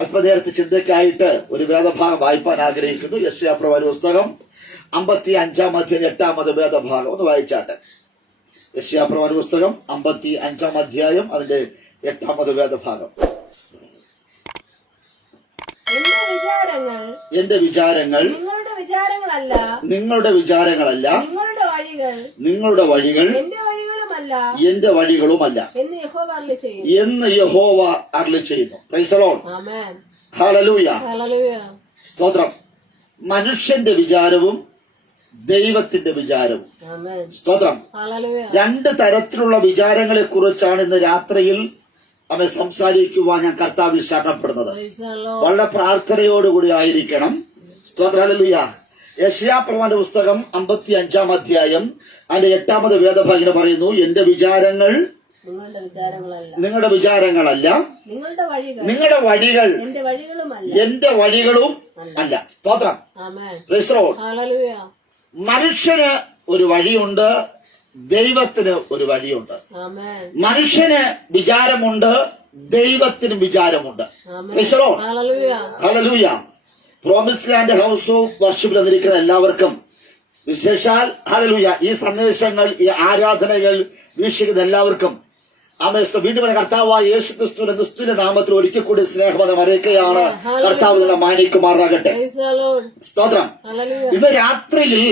അല്പനേരത്തെ ചിന്തയ്ക്കായിട്ട് ഒരു വേദഭാഗം വായിപ്പാൻ ആഗ്രഹിക്കുന്നു. യെശയ്യാപ്രവാചക പുസ്തകം 55-ാം അധ്യായം 8-ാമത് വേദഭാഗം ഒന്ന് വായിച്ചാട്ടെ. യെശയ്യാപ്രവാചക പുസ്തകം 55-ാം അധ്യായം അതിന്റെ 8-ാമത് വേദഭാഗം. എന്റെ വിചാരങ്ങൾ നിങ്ങളുടെ വിചാരങ്ങളല്ല, നിങ്ങളുടെ വഴികൾ എന്റെ വഴികളുമല്ല എന്ന് യഹോവ അരുളിച്ചെയ്യുന്നു. Price the Lord. ഹല്ലേലൂയ. സ്തോത്രം. മനുഷ്യന്റെ വിചാരവും ദൈവത്തിന്റെ വിചാരവും. സ്തോത്രം. രണ്ട് തരത്തിലുള്ള വിചാരങ്ങളെ കുറിച്ചാണ് ഇന്ന് രാത്രിയിൽ അവൻ സംസാരിക്കുവാൻ ഞാൻ കർത്താവിൽ ശരണപ്പെടുന്നത്. വളരെ പ്രാർത്ഥനയോടുകൂടി ആയിരിക്കണം. സ്തോത്രം. ഹല്ലേലൂയ. യെശയ്യാപ്രവാചക പുസ്തകം 55-ാം അധ്യായം അതിന്റെ 8-ാമത് വേദഭാഗം പറയുന്നു, എന്റെ വിചാരങ്ങൾ നിങ്ങളുടെ വിചാരങ്ങളല്ല, നിങ്ങളുടെ വഴികൾ എന്റെ വഴികളും അല്ല. സ്തോത്രം. Price the Lord. മനുഷ്യന് ഒരു വഴിയുണ്ട്, ദൈവത്തിന് ഒരു വഴിയുണ്ട്. മനുഷ്യന് വിചാരമുണ്ട്, ദൈവത്തിന് വിചാരമുണ്ട്. Praise the Lord. Hallelujah. Promise Land House of വർഷിപ്പിൽ വന്നിരിക്കുന്ന എല്ലാവർക്കും വിശേഷാൽ ഹല്ലേലൂയ ഈ സന്ദേശങ്ങൾ, ഈ ആരാധനകൾ വീക്ഷിക്കുന്ന എല്ലാവർക്കും വീണ്ടും കർത്താവായ യേശു ക്രിസ്തുവിന്റെ നാമത്തിൽ ഒരിക്കൽ കൂടി സ്നേഹം അറിയിക്കുകയാണ്. കർത്താവ് നിങ്ങളെ മാനിക്കുമാറാകട്ടെ. സ്തോത്രം. ഇന്ന് രാത്രിയിൽ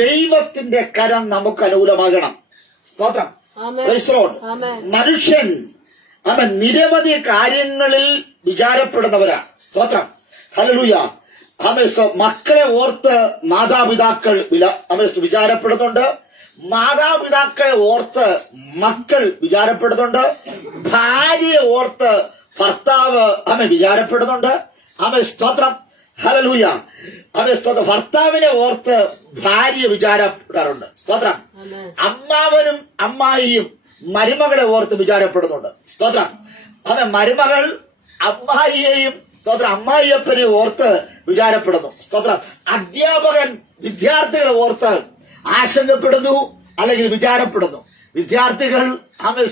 ദൈവത്തിന്റെ കരം നമുക്ക് അനുകൂലമാകണം. സ്തോത്രം. Price the Lord. മനുഷ്യൻ നിരവധി കാര്യങ്ങളിൽ വിചാരപ്പെടുന്നവരാ. സ്തോത്രം. ഹല്ലേലൂയ. മക്കളെ ഓർത്ത് മാതാപിതാക്കൾ വിചാരപ്പെടുന്നുണ്ട്, മാതാപിതാക്കളെ ഓർത്ത് മക്കൾ വിചാരപ്പെടുന്നുണ്ട്, ഭാര്യയെ ഓർത്ത് ഭർത്താവ് വിചാരപ്പെടുന്നുണ്ട്. സ്തോത്രം. ഹല്ലേലൂയ. സ്തോത്രം. ഭർത്താവിനെ ഓർത്ത് ഭാര്യ വിചാരപ്പെടാറുണ്ട്. സ്തോത്രം. അമ്മാവനും അമ്മായിയും മരുമകളെ ഓർത്ത് വിചാരപ്പെടുന്നുണ്ട്. സ്തോത്രം. മരുമകൾ അമ്മായിയെയും സ്തോത്രം അമ്മായിയപ്പനെ ഓർത്ത് വിചാരപ്പെടുന്നു. സ്തോത്രം. അധ്യാപകൻ വിദ്യാർത്ഥികളെ ഓർത്ത് ആശങ്കപ്പെടുന്നു അല്ലെങ്കിൽ വിചാരപ്പെടുന്നു. വിദ്യാർത്ഥികൾ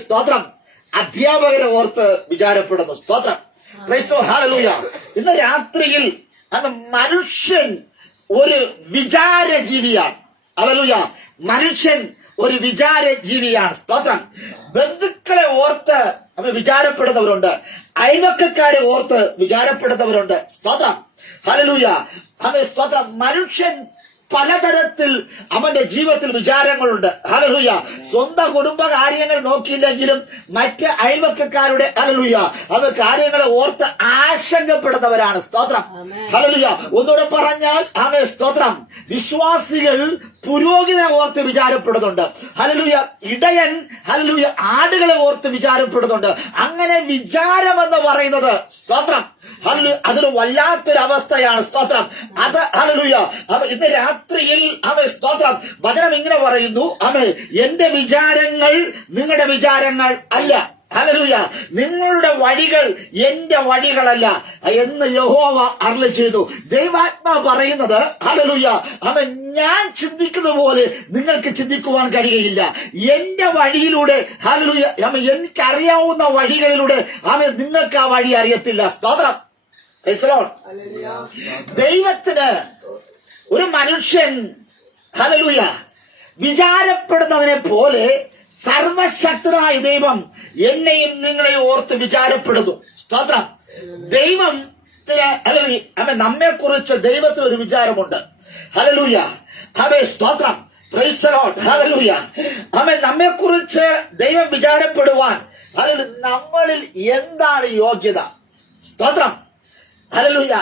സ്തോത്രം അധ്യാപകരെ ഓർത്ത് വിചാരപ്പെടുന്നു. സ്തോത്രം. Price the Lord. ഹല്ലേലൂയ. ഇന്ന് രാത്രിയിൽ മനുഷ്യൻ ഒരു വിചാരജീവിയാണ്. ഹല്ലേലൂയ. മനുഷ്യൻ ഒരു വിചാരജീവിയാണ്. സ്തോത്രം. ബന്ധുക്കളെ ഓർത്ത് വിചാരപ്പെടുന്നവരുണ്ട്, അയൽവക്കക്കാരെ ഓർത്ത് വിചാരപ്പെടുന്നവരുണ്ട്. സ്തോത്രം. ഹല്ലേലൂയ. സ്തോത്രം. മനുഷ്യൻ പലതരത്തിൽ അവന്റെ ജീവിതത്തിൽ വിചാരങ്ങളുണ്ട്. ഹല്ലേലൂയ. സ്വന്തം കുടുംബ കാര്യങ്ങൾ നോക്കിയില്ലെങ്കിലും മറ്റ് അയൽവക്കക്കാരുടെ ഹല്ലേലൂയ കാര്യങ്ങളെ ഓർത്ത് ആശങ്കപ്പെടുന്നവരാണ്. സ്തോത്രം. ഹല്ലേലൂയ. ഒന്നുകൂടെ പറഞ്ഞാൽ സ്തോത്രം വിശ്വാസികൾ പുരോഹിതനെ ഓർത്ത് വിചാരപ്പെടുന്നുണ്ട്. ഹല്ലേലൂയ. ഇടയൻ ഹല്ലേലൂയ ആടുകളെ ഓർത്ത് വിചാരപ്പെടുന്നുണ്ട്. അങ്ങനെ വിചാരമെന്ന് പറയുന്നത് സ്തോത്രം ഹല്ലേലൂയ അതൊരു വല്ലാത്തൊരു അവസ്ഥയാണ്. സ്തോത്രം. അത് ഹല്ലേലൂയ ഇന്ന് രാത്രിയിൽ സ്തോത്രം വചനം ഇങ്ങനെ പറയുന്നു, എന്റെ വിചാരങ്ങൾ നിങ്ങളുടെ വിചാരങ്ങൾ അല്ല. ഹല്ലേലൂയ. നിങ്ങളുടെ വഴികൾ എന്റെ വഴികളല്ല എന്ന് യഹോവ അരുളി ചെയ്തു. ദൈവാത്മാവ് പറയുന്നത് ഹല്ലേലൂയ ഞാൻ ചിന്തിക്കുന്ന പോലെ നിങ്ങൾക്ക് ചിന്തിക്കുവാൻ കഴിയുകയില്ല. എന്റെ വഴിയിലൂടെ ഹല്ലേലൂയ എനിക്കറിയാവുന്ന വഴികളിലൂടെ നിങ്ങൾക്ക് ആ വഴി അറിയത്തില്ല. സ്തോത്രം. Price the Lord. ദൈവത്തിന് ഒരു മനുഷ്യൻ ഹല്ലേലൂയ വിചാരപ്പെടുന്നതിനെ പോലെ സർവശക്തനായ ദൈവം എന്നെയും നിങ്ങളെയും ഓർത്ത് വിചാരപ്പെടുന്നു. സ്തോത്രം. ദൈവം നമ്മെ കുറിച്ച് ദൈവത്തിന് ഒരു വിചാരമുണ്ട്. ഹല്ലേലൂയ. സ്തോത്രം. Price the Lord. ഹല്ലേലൂയ. നമ്മെ കുറിച്ച് ദൈവം വിചാരപ്പെടുവാൻ നമ്മളിൽ എന്താണ് യോഗ്യത? സ്തോത്രം. ഹല്ലേലൂയ.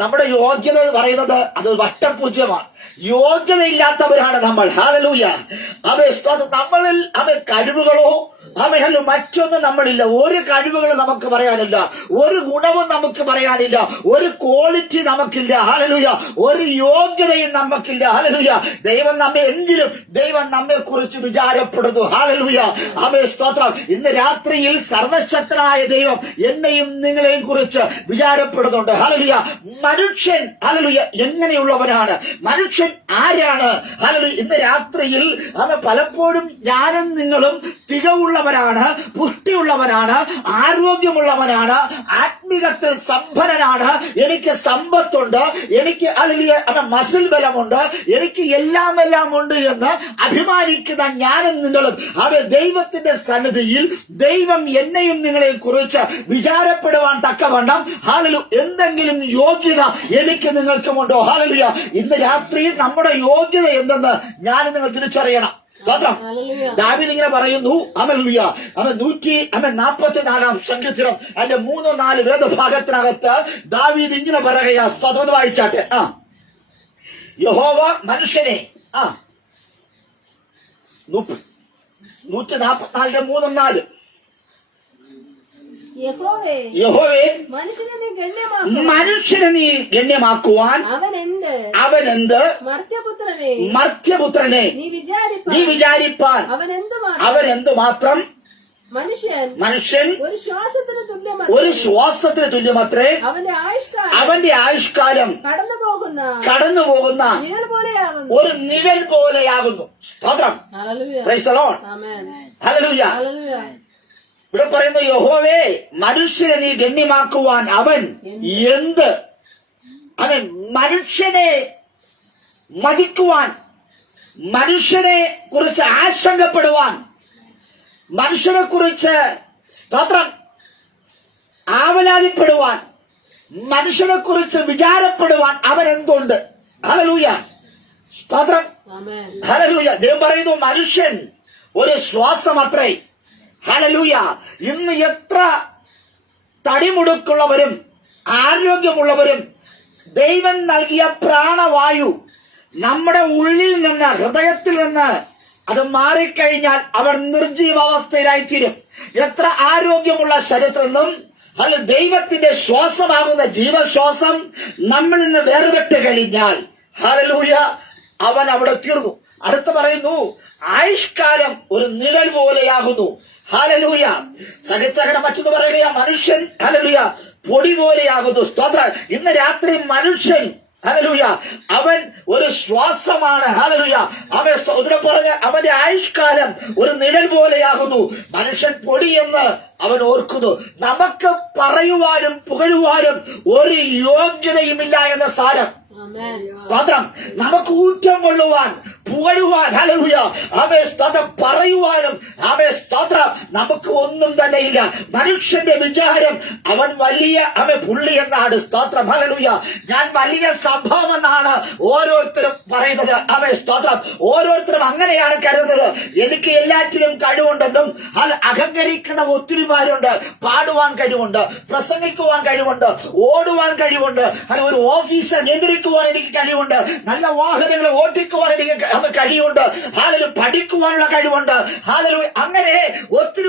നമ്മുടെ യോഗ്യത പറയുന്നത് അത് വട്ടപൂജ്യമാണ്. യോഗ്യതയില്ലാത്തവരാണ് നമ്മൾ. ഹല്ലേലൂയ. നമ്മളിൽ കഴിവുകളോ മറ്റൊന്നും നമ്മളില്ല. ഒരു കഴിവുകളും നമുക്ക് പറയാനില്ല, ഒരു ഗുണവും നമുക്ക് പറയാനില്ല, ഒരു ക്വാളിറ്റി നമുക്കില്ല. ഹല്ലേലൂയ. ഒരു യോഗ്യതയും നമുക്കില്ല. ഹല്ലേലൂയ. ദൈവം നമ്മെ കുറിച്ച് വിചാരപ്പെടുന്നു. ഹല്ലേലൂയ. സ്തോത്രം. ഇന്ന് രാത്രിയിൽ സർവശക്തനായ ദൈവം എന്നെയും നിങ്ങളെയും കുറിച്ച് വിചാരപ്പെടുന്നു. പറയപ്പെടുന്നുണ്ട്. ഹല്ലേലൂയ. മനുഷ്യൻ ഹല്ലേലൂയ എങ്ങനെയുള്ളവനാണ്, മനുഷ്യൻ ആരാണ്? ഹല്ലേലൂയ. ഇന്ന് രാത്രിയിൽ പലപ്പോഴും ഞാനും നിങ്ങളും തികവുള്ളവരാണ്, പുഷ്ടിയുള്ളവരാണ്, ആരോഗ്യമുള്ളവനാണ്, ആത്മീകത്തിൽ സമ്പന്നനാണ്, എനിക്ക് സമ്പത്തുണ്ട്, എനിക്ക് ഹല്ലേലൂയ മസിൽ ബലമുണ്ട്, എനിക്ക് എല്ലാം ഉണ്ട് എന്ന് അഭിമാനിക്കുന്ന ഞാനും നിങ്ങളും ദൈവത്തിന്റെ സന്നിധിയിൽ ദൈവം എന്നെയും നിങ്ങളെയും കുറിച്ച് വിചാരപ്പെടുവാൻ തക്കവണ്ണം ഹല്ലേലൂയ എന്തെങ്കിലും യോഗ്യത എനിക്ക് നിങ്ങൾക്കുമുണ്ടോ? ഹല്ലേലൂയ. ഇന്ന് രാത്രിയിൽ നമ്മുടെ യോഗ്യത എന്തെന്ന് ഞാൻ നിങ്ങൾ തിരിച്ചറിയണം. സ്തോത്രം. ദാവീദ് ഇങ്ങനെ പറയുന്നു, ഹല്ലേലൂയ, 144 സങ്കീർത്തനം അതിന്റെ 3-4 വേദഭാഗത്തിനകത്ത് ദാവീദ് ഇങ്ങനെ പറയുക. സ്തോത്രം വായിച്ചാട്ടെ. യഹോവ മനുഷ്യനെ 144:3-4 യഹോവേ മനുഷ്യനെ നീ ഗണ്യമാക്കുവാൻ അവനെന്ത് മർത്യപുത്രനെ നീ വിചാരിപ്പാൻ അവനെന്തു മാത്രം മനുഷ്യൻ ഒരു ശ്വാസത്തിന് തുല്യമത്രേ അവന്റെ ആയുഷ്കാലം കടന്നു പോകുന്ന ഒരു നിഴൽ പോലെയാകുന്നു. സ്തോത്രം. Price the Lord. ഹല്ലേലൂയ. ഇവിടെ പറയുന്നു, യഹോവേ മനുഷ്യനെ നീ ഗണ്യമാക്കുവാൻ അവൻ മനുഷ്യനെ മതിക്കുവാൻ, മനുഷ്യനെ കുറിച്ച് ആശങ്കപ്പെടുവാൻ, മനുഷ്യനെ കുറിച്ച് സ്തോത്രം ആവലാതിപ്പെടുവാൻ, മനുഷ്യനെ കുറിച്ച് വിചാരപ്പെടുവാൻ അവൻ എന്തുണ്ട്? ഹല്ലേലൂയ. സ്തോത്രം. ഹല്ലേലൂയ. ദൈവം പറയുന്നു, മനുഷ്യൻ ഒരു ശ്വാസമത്രേ. ഹല്ലേലൂയ. ഇന്ന് എത്ര തടിമുടുക്കുള്ളവരും ആരോഗ്യമുള്ളവരും ദൈവം നൽകിയ പ്രാണവായു നമ്മുടെ ഉള്ളിൽ നിന്ന്, ഹൃദയത്തിൽ നിന്ന് അത് മാറിക്കഴിഞ്ഞാൽ അവർ നിർജീവാവസ്ഥയിലായിത്തീരും. എത്ര ആരോഗ്യമുള്ള ശരീരത്തിൽ നിന്നും ദൈവത്തിന്റെ ശ്വാസമാകുന്ന ജീവശ്വാസം നമ്മിൽ നിന്ന് വേർപെട്ട് കഴിഞ്ഞാൽ ഹല്ലേലൂയ അവൻ അവിടെ തീർന്നു. അടുത്ത് പറയുന്നു, ആയുഷ്കാലം ഒരു നിഴൽ പോലെയാകുന്നു. ഹല്ലേലൂയ. സഹിതകരം മറ്റൊന്ന് പറയുക, മനുഷ്യൻ ഹല്ലേലൂയ പൊടി പോലെയാകുന്നു. സ്തോത്രം. ഇന്ന് രാത്രി മനുഷ്യൻ ഹല്ലേലൂയ അവൻ ഒരു ശ്വാസമാണ്. ഹല്ലേലൂയ. പറഞ്ഞ അവന്റെ ആയുഷ്കാലം ഒരു നിഴൽ പോലെയാകുന്നു. മനുഷ്യൻ പൊടി എന്ന് അവൻ ഓർക്കുന്നു. നമുക്ക് പറയുവാനും പുകഴുവാനും ഒരു യോഗ്യതയുമില്ല എന്ന സാരം. സ്തോത്രം. നമുക്ക് ഊറ്റം കൊള്ളുവാൻ, പുകഴുവാൻ, ഹല്ലേലൂയ സ്തോത്രം പറയുവാനും സ്തോത്രം നമുക്ക് ഒന്നും തന്നെ ഇല്ല. മനുഷ്യന്റെ വിചാരം അവൻ വലിയ പുള്ളി എന്നാണ്. സ്തോത്രം. ഹല്ലേലൂയ. ഞാൻ വലിയ സംഭവം എന്നാണ് ഓരോരുത്തരും പറയുന്നത്. സ്തോത്രം. ഓരോരുത്തരും അങ്ങനെയാണ് കരുതുന്നത്. എനിക്ക് എല്ലാറ്റിലും കഴിവുണ്ടെന്നും അഹങ്കരിക്കുന്ന ഒത്തിരി പേരുണ്ട്. പാടുവാൻ കഴിവുണ്ട്, പ്രസംഗിക്കുവാൻ കഴിവുണ്ട്, ഓടുവാൻ കഴിവുണ്ട്, ഒരു ഓഫീസർ നിയന്ത്രിക്കുവാൻ എനിക്ക് കഴിവുണ്ട്, നല്ല വാഹനങ്ങൾ ഓടിക്കുവാൻ എനിക്ക് കഴിവുണ്ട്, പഠിക്കുവാനുള്ള കഴിവുണ്ട്. അങ്ങനെ ഒത്തിരി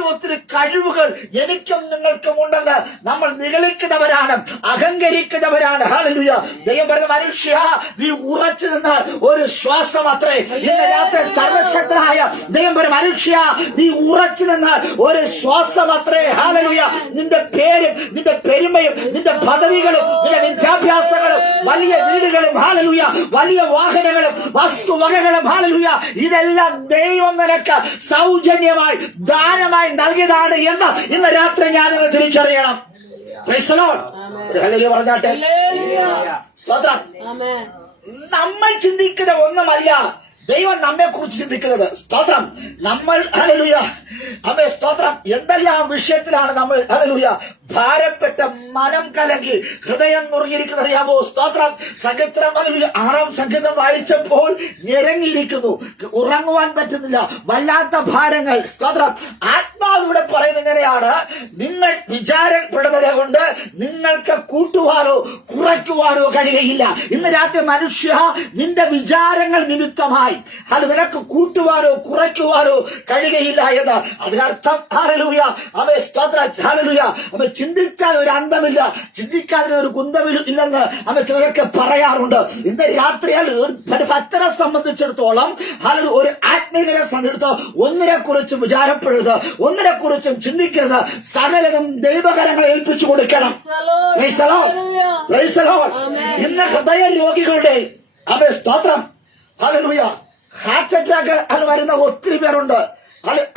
കഴിവുകൾ എനിക്കും നിങ്ങൾക്കും ഉണ്ടെന്ന് നമ്മൾ നിഗളിക്കുന്നവരാണ്, അഹങ്കരിക്കുന്നവരാണ്. ഹല്ലേലൂയ. ദൈവം പറഞ്ഞ, മനുഷ്യ നീ ഉറച്ചു നിന്ന് ഒരു ശ്വാസം അത്രേ. ഇന്ന് രാത്രി സർവശക്തനായ ദൈവം പറഞ്ഞ, മനുഷ്യ നീ ഉറച്ചു നിന്ന് ഒരു ശ്വാസം അത്രേ. ഹല്ലേലൂയ. നിന്റെ പേരും നിന്റെ പെരുമയും നിന്റെ പദവികളും നിന്റെ വിദ്യാഭ്യാസങ്ങളും വലിയ വീടുകളും ഹല്ലേലൂയ വലിയ വാഹനങ്ങളും വസ്തുവകകളും ഹല്ലേലൂയ ഇതെല്ലാം ദൈവം നിനക്ക് സൗജന്യമായി ദാനമായി നൽകിയതാണ് എന്ന് ഇന്ന് രാത്രി ഞാനത് തിരിച്ചറിയണം. Price the Lord. ഹല്ലേലൂയ പറഞ്ഞാട്ടെ. സ്തോത്രം. നമ്മൾ ചിന്തിക്കുന്ന ഒന്നുമല്ല ദൈവം നമ്മെ കുറിച്ച് ചിന്തിക്കുന്നത്. സ്തോത്രം. നമ്മൾ ഹല്ലേലൂയ സ്തോത്രം എന്തെല്ലാം വിഷയത്തിലാണ് നമ്മൾ ഹല്ലേലൂയ ഭാരപ്പെട്ട, മനം കലങ്കി, ഹൃദയം മുറുകിയിരിക്കുന്നത് അറിയാമോ? സ്തോത്രം. സങ്കീർത്തനം 6-ാം സങ്കീർത്തനം വായിച്ചപ്പോൾ ഞെരങ്ങിയിരിക്കുന്നു, ഉറങ്ങുവാൻ പറ്റുന്നില്ല, വല്ലാത്ത ഭാരങ്ങൾ. സ്തോത്രം. ആത്മാവ് ഇവിടെ പറയുന്നത് എങ്ങനെയാണ്? നിങ്ങൾ വിചാരപ്പെടുന്നത് കൊണ്ട് നിങ്ങൾക്ക് കൂട്ടുവാനോ കുറയ്ക്കുവാനോ കഴിയുകയില്ല. ഇന്ന് രാത്രി മനുഷ്യ നിന്റെ വിചാരങ്ങൾ നിമിത്തമായി അത് നിനക്ക് കൂട്ടുവാനോ കുറയ്ക്കുവാനോ കഴിയുകയില്ല എന്ന്. അതിനർത്ഥം ഹല്ലേലൂയ അവ സ്തോത്ര ഹല്ലേലൂയ അവ ചിന്തിക്കാൻ ഒരു അന്തമില്ല, ചിന്തിക്കാൻ ഒരു കുന്തമില്ലെന്ന് അവ ചിലരൊക്കെ പറയാറുണ്ട്. ഇന്ന് രാത്രിയാൽ ഒരു ഭക്തനെ സംബന്ധിച്ചിടത്തോളം ഹല്ലേലൂയ ഒരു ആത്മീയനെ സംബന്ധിച്ചിടത്തോളം ഒന്നിനെ കുറിച്ചും വിചാരപ്പെടരുത്, ഒന്നിനെ കുറിച്ചും ചിന്തിക്കരുത്. സകലതും ദൈവകരങ്ങളെ ഏൽപ്പിച്ചു കൊടുക്കണം. Praise the Lord. Praise the Lord. ഇന്ന് ഹൃദയ രോഗികളുടെ അവ സ്തോത്രം ഹല്ലേലൂയ ഹാർട്ട് അറ്റാക്ക് അത് വരുന്ന ഒത്തിരി പേരുണ്ട്.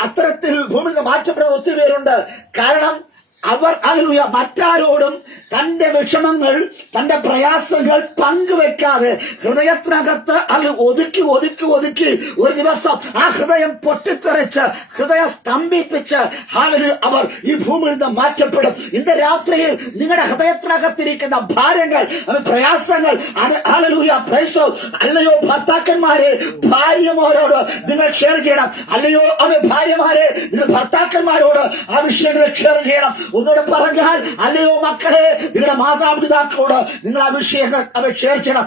അത്തരത്തിൽ ഭൂമിയിൽ നിന്ന് മാറ്റപ്പെടുന്ന ഒത്തിരി പേരുണ്ട്. കാരണം അവർ ഹല്ലേലൂയ മറ്റാരോടും തന്റെ വിഷമങ്ങൾ, തന്റെ പ്രയാസങ്ങൾ പങ്കുവെക്കാതെ ഹൃദയത്തിനകത്ത് അത് ഒതുക്കി ഒതുക്കി ഒതുക്കി ഒരു ദിവസം ആ ഹൃദയം പൊട്ടിത്തെറിച്ച് ഹൃദയം സ്തംഭിപ്പിച്ച് ഹല്ലേലൂയ അവർ ഈ ഭൂമിയിൽ നിന്ന് മാറ്റപ്പെടും. ഇന്ന് രാത്രിയിൽ നിങ്ങളുടെ ഹൃദയത്തിനകത്തിരിക്കുന്ന ഭാരങ്ങൾ, പ്രയാസങ്ങൾ അത് ഹല്ലേലൂയ പ്രൈസോ അല്ലയോ ഭർത്താക്കന്മാരെ, ഭാര്യമാരോട് നിങ്ങൾ ഷെയർ ചെയ്യണം. അല്ലയോ ഭാര്യമാരെ, നിങ്ങൾ ഭർത്താക്കന്മാരോട് ആ വിഷയങ്ങൾ ഷെയർ ചെയ്യണം. ഒന്നുകൂടെ പറഞ്ഞാൽ അല്ലയോ മക്കളെ, നിങ്ങളുടെ മാതാപിതാക്കളോട് നിങ്ങൾ ആ വിഷയങ്ങൾ ഷെയർ ചെയ്യണം.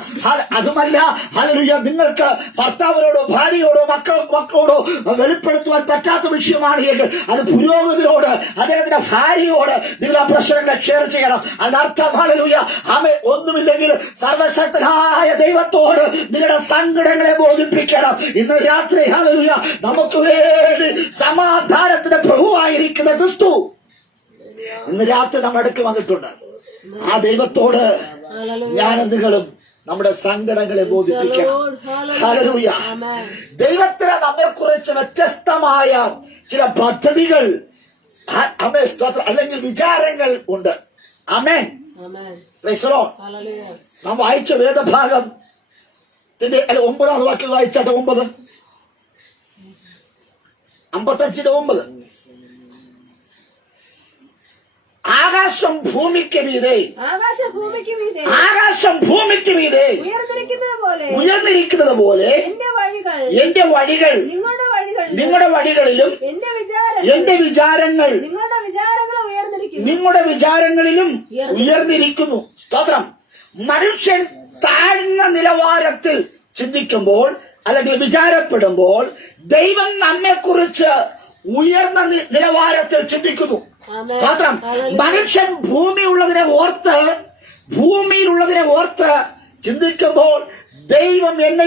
അതുമല്ല ഹല്ലേലൂയ നിങ്ങൾക്ക് ഭർത്താവിനോടോ ഭാര്യയോടോ മക്കളോടോ വെളിപ്പെടുത്തുവാൻ പറ്റാത്ത വിഷയമാണ് എങ്കിൽ അത് പുരോഗതിയോട് അദ്ദേഹത്തിന്റെ ഭാര്യയോട് നിങ്ങൾ ആ പ്രശ്നങ്ങൾ ഷെയർ ചെയ്യണം. അതിനർത്ഥം ഹല്ലേലൂയ ഒന്നുമില്ലെങ്കിൽ സർവശക്തനായ ദൈവത്തോട് നിങ്ങളുടെ സങ്കടങ്ങളെ ബോധിപ്പിക്കണം. ഇന്ന് രാത്രി ഹല്ലേലൂയ നമുക്ക് വേണ്ടി സമാധാനത്തിന്റെ പ്രഭുവായിരിക്കുന്ന ക്രിസ്തു ഇന്ന് രാത്രി നമ്മുടെ അടുക്ക് വന്നിട്ടുണ്ട്. ആ ദൈവത്തോട് ഞാനും നിങ്ങളും നമ്മുടെ സങ്കടങ്ങളെ ബോധിപ്പിക്കണം. ഹല്ലേലൂയ. ദൈവത്തിന് നമ്മെ കുറിച്ച് വ്യത്യസ്തമായ ചില പദ്ധതികൾ അല്ലെങ്കിൽ വിചാരങ്ങൾ ഉണ്ട്. ആമേൻ. നാം വായിച്ച വേദഭാഗം 9 വാക്യം വായിച്ചാട്ടെ. 9 55:9 ആകാശം ഭൂമിക്ക് മീതെ ഉയർന്നിരിക്കുന്നത് പോലെ എന്റെ വഴികൾ നിങ്ങളുടെ വഴികളിലും എന്റെ വിചാരങ്ങൾ നിങ്ങളുടെ വിചാരങ്ങളിലും ഉയർന്നിരിക്കുന്നു. സ്തോത്രം. മനുഷ്യൻ താഴ്ന്ന നിലവാരത്തിൽ ചിന്തിക്കുമ്പോൾ അല്ലെങ്കിൽ വിചാരപ്പെടുമ്പോൾ ദൈവം നമ്മെക്കുറിച്ച് ഉയർന്ന നിലവാരത്തിൽ ചിന്തിക്കുന്നു. സ്തോത്രം. മനുഷ്യൻ ഭൂമിയിലുള്ളതിനെ ഓർത്ത് ചിന്തിക്കുമ്പോൾ ദൈവം എന്നെ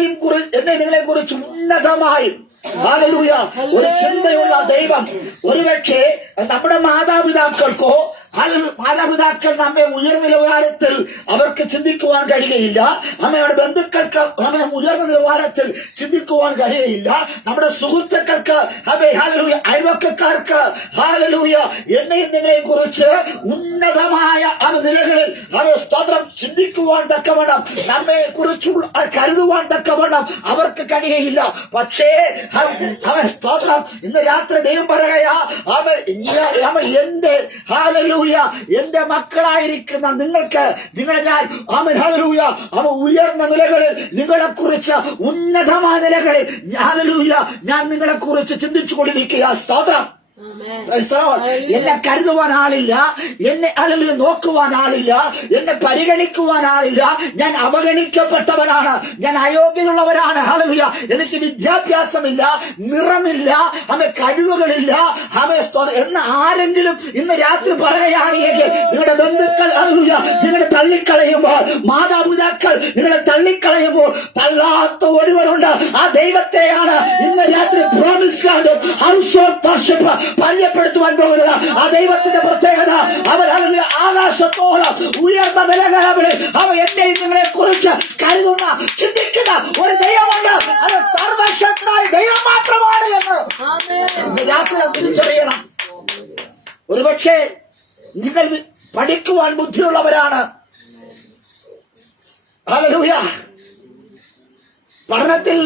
നിങ്ങളെ കുറിച്ച് ഉന്നതമായി ഹല്ലേലൂയ ഒരു ചിന്തയുള്ള ദൈവം ഒരുപക്ഷെ നമ്മുടെ മാതാപിതാക്കൾക്കോ മാതാപിതാക്കൾ നമ്മെ ഉയർന്ന നിലവാരത്തിൽ അവർക്ക് ചിന്തിക്കുവാൻ കഴിയുകയില്ല. അമ്മയുടെ ബന്ധുക്കൾക്ക് നമ്മെ ഉയർന്ന നിലവാരത്തിൽ ചിന്തിക്കുവാൻ കഴിയുകയില്ല. നമ്മുടെ സുഹൃത്തുക്കൾക്ക് ഹല്ലേലൂയ അയൽവക്കക്കാർക്ക് ഹല്ലേലൂയ എന്നെയും നിങ്ങളെ കുറിച്ച് ഉന്നതമായ നിലകളിൽ സ്തോത്രം ചിന്തിക്കുവാൻ തക്കവണ്ണം നമ്മെ കുറിച്ചുള്ള കരുതുവാൻ തക്കവണ്ണം അവർക്ക് കഴിയുകയില്ല. പക്ഷേ സ്തോത്രം ഇന്ന് രാത്രി ദൈവം പറയുകയാ എന്റെ ഹല്ലേലൂയ എന്റെ മക്കളായിരിക്കുന്ന നിങ്ങളെ ഞാൻ ഹല്ലേലൂയ ഉയർന്ന നിലകളിൽ നിങ്ങളെ കുറിച്ച് ഉന്നതമായ നിലകളിൽ ഹല്ലേലൂയ ഞാൻ നിങ്ങളെ കുറിച്ച് ചിന്തിച്ചു കൊണ്ടിരിക്കുക. സ്തോത്രം. എന്നെ കരുതുവാൻ ആളില്ല, എന്നെ അല്ലെങ്കിൽ നോക്കുവാൻ ആളില്ല, എന്നെ പരിഗണിക്കുവാൻ ആളില്ല. ഞാൻ അവഗണിക്കപ്പെട്ടവനാണ്, ഞാൻ അയോഗ്യതയുള്ളവരാണ്. ഹല്ലേലൂയ. എനിക്ക് വിദ്യാഭ്യാസമില്ല, നിറമില്ല, കഴിവുകളില്ല എന്ന് ആരെങ്കിലും ഇന്ന് രാത്രി പറയുകയാണെങ്കിൽ നിങ്ങളുടെ ബന്ധുക്കൾ ഹല്ലേലൂയ നിങ്ങളെ തള്ളിക്കളയുമ്പോൾ, മാതാപിതാക്കൾ നിങ്ങളെ തള്ളിക്കളയുമ്പോൾ തള്ളാത്ത ഒരുവരുണ്ട്. ആ ദൈവത്തെയാണ് ഇന്ന് രാത്രി Promise Land House of Worship പരിചയപ്പെടുത്തുവാൻ പോകുന്നത്. ആ ദൈവത്തിന്റെ പ്രത്യേകത അവൻ ആകാശത്തോളം ഉയർന്ന നിലകളിൽ അവ എന്നെ നിങ്ങളെ കുറിച്ച് കരുതുന്ന ചിന്തിക്കുന്ന ഒരു ദൈവമുണ്ട്. അത് സർവശക്തനായ ദൈവം മാത്രമാണ് എന്ന് രാത്രി തിരിച്ചറിയണം. ഒരുപക്ഷെ നിങ്ങൾ പഠിക്കുവാൻ ബുദ്ധിയുള്ളവരാണ്, ഹല്ലേലൂയ പഠനത്തിൽ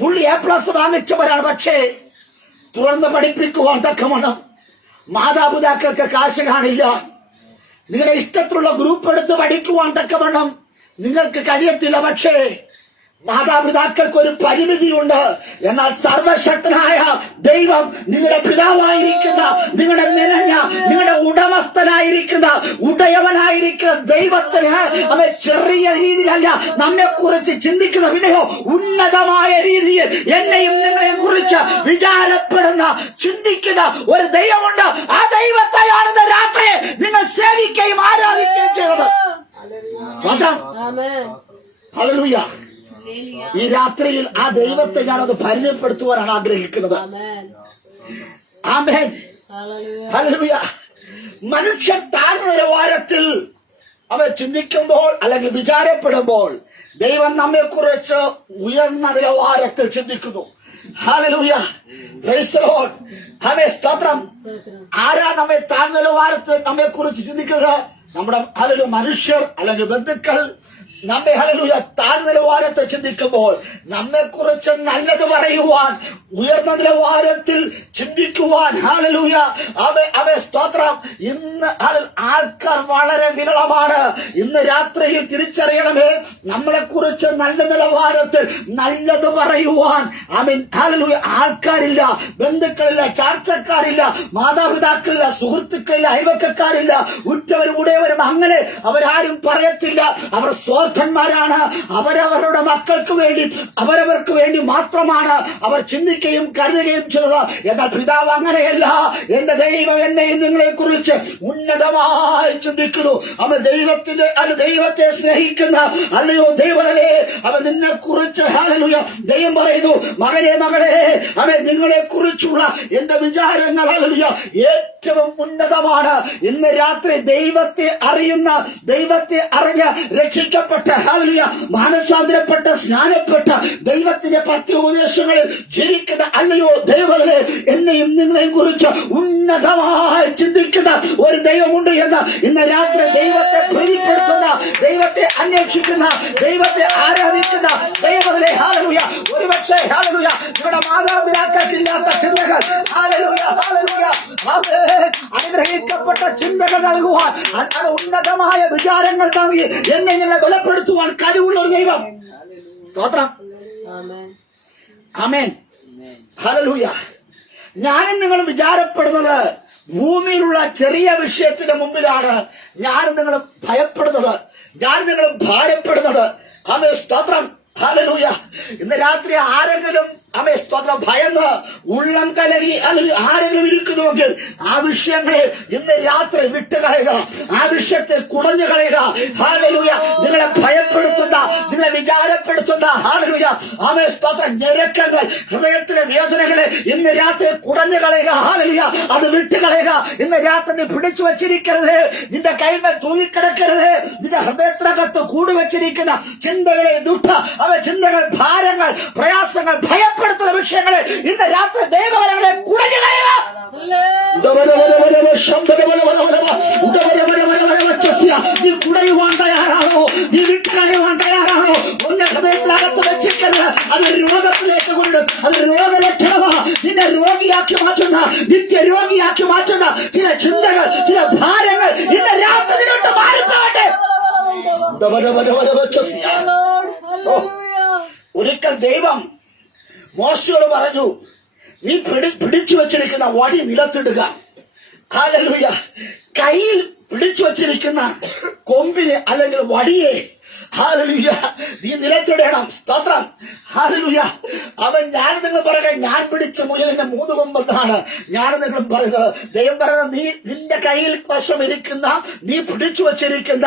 ഫുൾ A+ വാങ്ങിച്ചവരാണ്. പക്ഷേ തുടർന്ന് പഠിപ്പിക്കുവാൻ തക്കവണ്ണം മാതാപിതാക്കൾക്ക് കാശ് കാണില്ല. നിങ്ങളുടെ ഇഷ്ടത്തിലുള്ള ഗ്രൂപ്പ് എടുത്ത് പഠിക്കുവാൻ തക്കവണ്ണം നിങ്ങൾക്ക് കഴിയത്തില്ല. പക്ഷേ മാതാപിതാക്കൾക്ക് ഒരു പരിമിതിയുണ്ട്. എന്നാൽ സർവശക്തനായ ദൈവം നിങ്ങളുടെ പിതാവായിരിക്കുന്ന, നിങ്ങളുടെ നിറഞ്ഞ, നിങ്ങളുടെ ഉടമസ്ഥനായിരിക്കുന്ന, ഉടയവനായിരിക്കുന്ന ദൈവത്തിന് അവൻ ചെറിയ രീതിയിലല്ല നമ്മെ കുറിച്ച് ചിന്തിക്കുന്ന, പിന്നെയോ ഉന്നതമായ രീതിയിൽ എന്നെയും നിങ്ങളെയും കുറിച്ച് വിചാരപ്പെടുന്ന, ചിന്തിക്കുന്ന ഒരു ദൈവമുണ്ട്. ആ ദൈവത്തെയാണ് രാത്രി നിങ്ങൾ സേവിക്കുകയും ആരാധിക്കുകയും ചെയ്തത്. ഹല്ലേലൂയ. ഈ രാത്രിയിൽ ആ ദൈവത്തെ ഞാനത് പരിചയപ്പെടുത്തുവാനാണ് ആഗ്രഹിക്കുന്നത്. ആമേൻ. ഹല്ലേലൂയ. മനുഷ്യൻ താഴ്ന്ന നിലവാരത്തിൽ അവൻ ചിന്തിക്കുമ്പോൾ അല്ലെങ്കിൽ വിചാരപ്പെടുമ്പോൾ ദൈവം നമ്മെ കുറിച്ച് ഉയർന്ന നിലവാരത്തിൽ ചിന്തിക്കുന്നു. Hallelujah. Praise the Lord. Amen. സ്തോത്രം. ആരാ നമ്മെ താഴ്ന്ന നിലവാരത്തിൽ നമ്മെ കുറിച്ച് ചിന്തിക്കുന്നത്? നമ്മുടെ ഹല്ലേലൂയ മനുഷ്യർ അല്ലെങ്കിൽ ബന്ധുക്കൾ നമ്മെ ഹല്ലേലൂയ താഴ്ന്ന നിലവാരത്തെ ചിന്തിക്കുമ്പോൾ നമ്മെ കുറിച്ച് നല്ലത് പറയുവാൻ, ഉയർന്ന നിലവാരത്തിൽ ചിന്തിക്കുവാൻ ഹല്ലേലൂയ അവ സ്തോത്രം. ഇന്ന് ആൾക്കാർ വളരെ വിരളമാണ്. ഇന്ന് രാത്രിയിൽ തിരിച്ചറിയണമേ, നമ്മളെ കുറിച്ച് നല്ല നിലവാരത്തിൽ നല്ലത് പറയുവാൻ ആമേൻ ഹല്ലേലൂയ ആൾക്കാരില്ല, ബന്ധുക്കളില്ല, ചാർച്ചക്കാരില്ല, മാതാപിതാക്കളില്ല, സുഹൃത്തുക്കളില്ല, അയൽവക്കക്കാരില്ല, ഉറ്റവരും ഉടയവരും അങ്ങനെ അവരാരും പറയത്തില്ല. അവർ സ്വാർത്ഥന്മാരാണ്. അവരവരുടെ മക്കൾക്ക് വേണ്ടി അവരവർക്ക് വേണ്ടി മാത്രമാണ് അവർ ചിന്തിക്കുകയും കരുതുകയും ചെയ്തത്. എന്നാൽ പിതാവ് അങ്ങനെയല്ല. എന്റെ ദൈവം എന്നെയും നിങ്ങളെ കുറിച്ച് ഉന്നതമായി ചിന്തിക്കുന്നു. അവൻ ദൈവത്തെ സ്നേഹിക്കുന്ന, അല്ലയോ ദൈവമേ, അവൻ നിന്നെ കുറിച്ച് ഹല്ലേലൂയ ദൈവം പറയുന്നു, മകനെ മകളെ, അവൻ നിങ്ങളെ കുറിച്ചുള്ള എന്റെ വിചാരങ്ങൾ ഹല്ലേലൂയ ഏറ്റവും ഉന്നതമാണ്. ഇന്ന് രാത്രി ദൈവത്തെ അറിയുന്ന, ദൈവത്തെ അറിഞ്ഞ് രക്ഷിക്കപ്പെട്ട ഹല്ലേലൂയ മാനസാന്തരപ്പെട്ട, സ്നാനപ്പെട്ട, ദൈവത്തിന്റെ പത്യോപദേശങ്ങളിൽ ജീവിക്കുന്ന, അല്ലയോ ദൈവമേ, എന്നെയും നിങ്ങളെയും കുറിച്ച് ഉന്നതമായി ചിന്തിക്കുന്ന ഒരു ദൈവമുണ്ട് എന്ന് ഇന്ന് രാത്രി ദൈവത്തെ പ്രീതിപ്പെടുത്തുന്ന, ദൈവത്തെ അന്വേഷിക്കുന്ന, ദൈവത്തെ ആരാധിക്കുന്ന ദൈവമേ ഹല്ലേലൂയ. ഒരുപക്ഷെ ഹല്ലേലൂയ നിങ്ങളുടെ മാതാപിതാക്കൾക്കില്ലാത്ത ചിന്തകൾ ഹല്ലേലൂയ ഹല്ലേലൂയ അനുഗ്രഹിക്കപ്പെട്ട ചിന്തകൾ നൽകുവാൻ, ഉന്നതമായ വിചാരങ്ങൾ നൽകി എന്നെ നിങ്ങളെ ബലപ്പെടുത്തുവാൻ കഴിവുള്ള ഒരു ദൈവം. സ്തോത്രം. ആമേൻ. ഹല്ലേലൂയ. ഞാനും നിങ്ങൾ വിചാരപ്പെടുന്നത് ഭൂമിയിലുള്ള ചെറിയ വിഷയത്തിന്റെ മുമ്പിലാണ് ഞാനും നിങ്ങൾ ഭയപ്പെടുന്നത്, ഞാനും നിങ്ങൾ ഭാരപ്പെടുന്നത്. ആമേൻ. സ്തോത്രം. ഹല്ലേലൂയ. ഇന്ന് രാത്രി ആരെങ്കിലും ആമേൻ സ്തോത്രം ഭയന്ന് ഉള്ളം കലകി അല്ലെങ്കിൽ ആരെങ്കിലും ഇരിക്കുന്നുവെങ്കിൽ ആ വിഷയങ്ങളെ ഇന്ന് രാത്രി വിട്ടുകളയുക, ആ വിഷയത്തെ കുടഞ്ഞു കളയുക. ഹല്ലേലൂയ. നിങ്ങളെ ഭയപ്പെടുത്തുന്ന, നിങ്ങളെ വിചാരപ്പെടുത്തുന്ന ഹല്ലേലൂയ ആമേൻ സ്തോത്രം ഞെരുക്കങ്ങൾ, ഹൃദയത്തിലെ വേദനകളെ ഇന്ന് രാത്രി കുടഞ്ഞു കളയുക. ഹല്ലേലൂയ. അത് വിട്ടുകളയുക. ഇന്ന് രാത്രി നീ പിടിച്ചു വച്ചിരിക്കരുത്, നിന്റെ കൈമേൽ തൂങ്ങിക്കിടക്കരുത്. നിന്റെ ഹൃദയത്തിനകത്ത് കൂടുവച്ചിരിക്കുന്ന ചിന്തകളെ, ചിന്തകൾ, ഭാരങ്ങൾ, പ്രയാസങ്ങൾ, ഭയപ്പെടുത്തുന്ന വിഷയങ്ങളെ ഇന്ന് രാത്രി ദൈവവരങ്ങളെ കുടഞ്ഞു കളയുക. നീ കുടയുവാൻ തയ്യാറാണോ? നീ വിട്ടുകളയുവാൻ തയ്യാറാണോ? ഒന്ന് ഹൃദയത്തിനകത്ത് വെച്ചിരിക്കരുത്. അതൊരു രോഗത്തിലേക്ക് കൊണ്ട്, അതൊരു രോഗലക്ഷണമാ. നിന്നെ രോഗിയാക്കി മാറ്റുന്ന, നിത്യ രോഗിയാക്കി മാറ്റുന്ന ചില ചിന്തകൾ, ചില ഭാരങ്ങൾ ഇന്ന് രാത്രി തൊട്ട് മാറിപ്പോകട്ടെ. ഒരിക്കൽ ദൈവം മോശയോട് പറഞ്ഞു, നീ പിടിച്ചു വച്ചിരിക്കുന്ന വടി നിലത്തിടുക. ഹല്ലേലൂയ. കയ്യിൽ പിടിച്ചു വച്ചിരിക്കുന്ന കൊമ്പിനെ അല്ലെങ്കിൽ വടിയെ ഹല്ലേലൂയ നീ നിലത്തിടണം. സ്തോത്രം. ഹല്ലേലൂയ. അവൻ ഞാൻ നിങ്ങൾ പറയുക, ഞാൻ പിടിച്ച മുയലിന്റെ 3 കൊമ്പെന്നാണ് ഞാൻ നിങ്ങൾ പറയുന്നത്. ദൈവം പറയുന്നത്, നീ നിന്റെ കയ്യിൽ വശം ഇരിക്കുന്ന, നീ പിടിച്ചു വച്ചിരിക്കുന്ന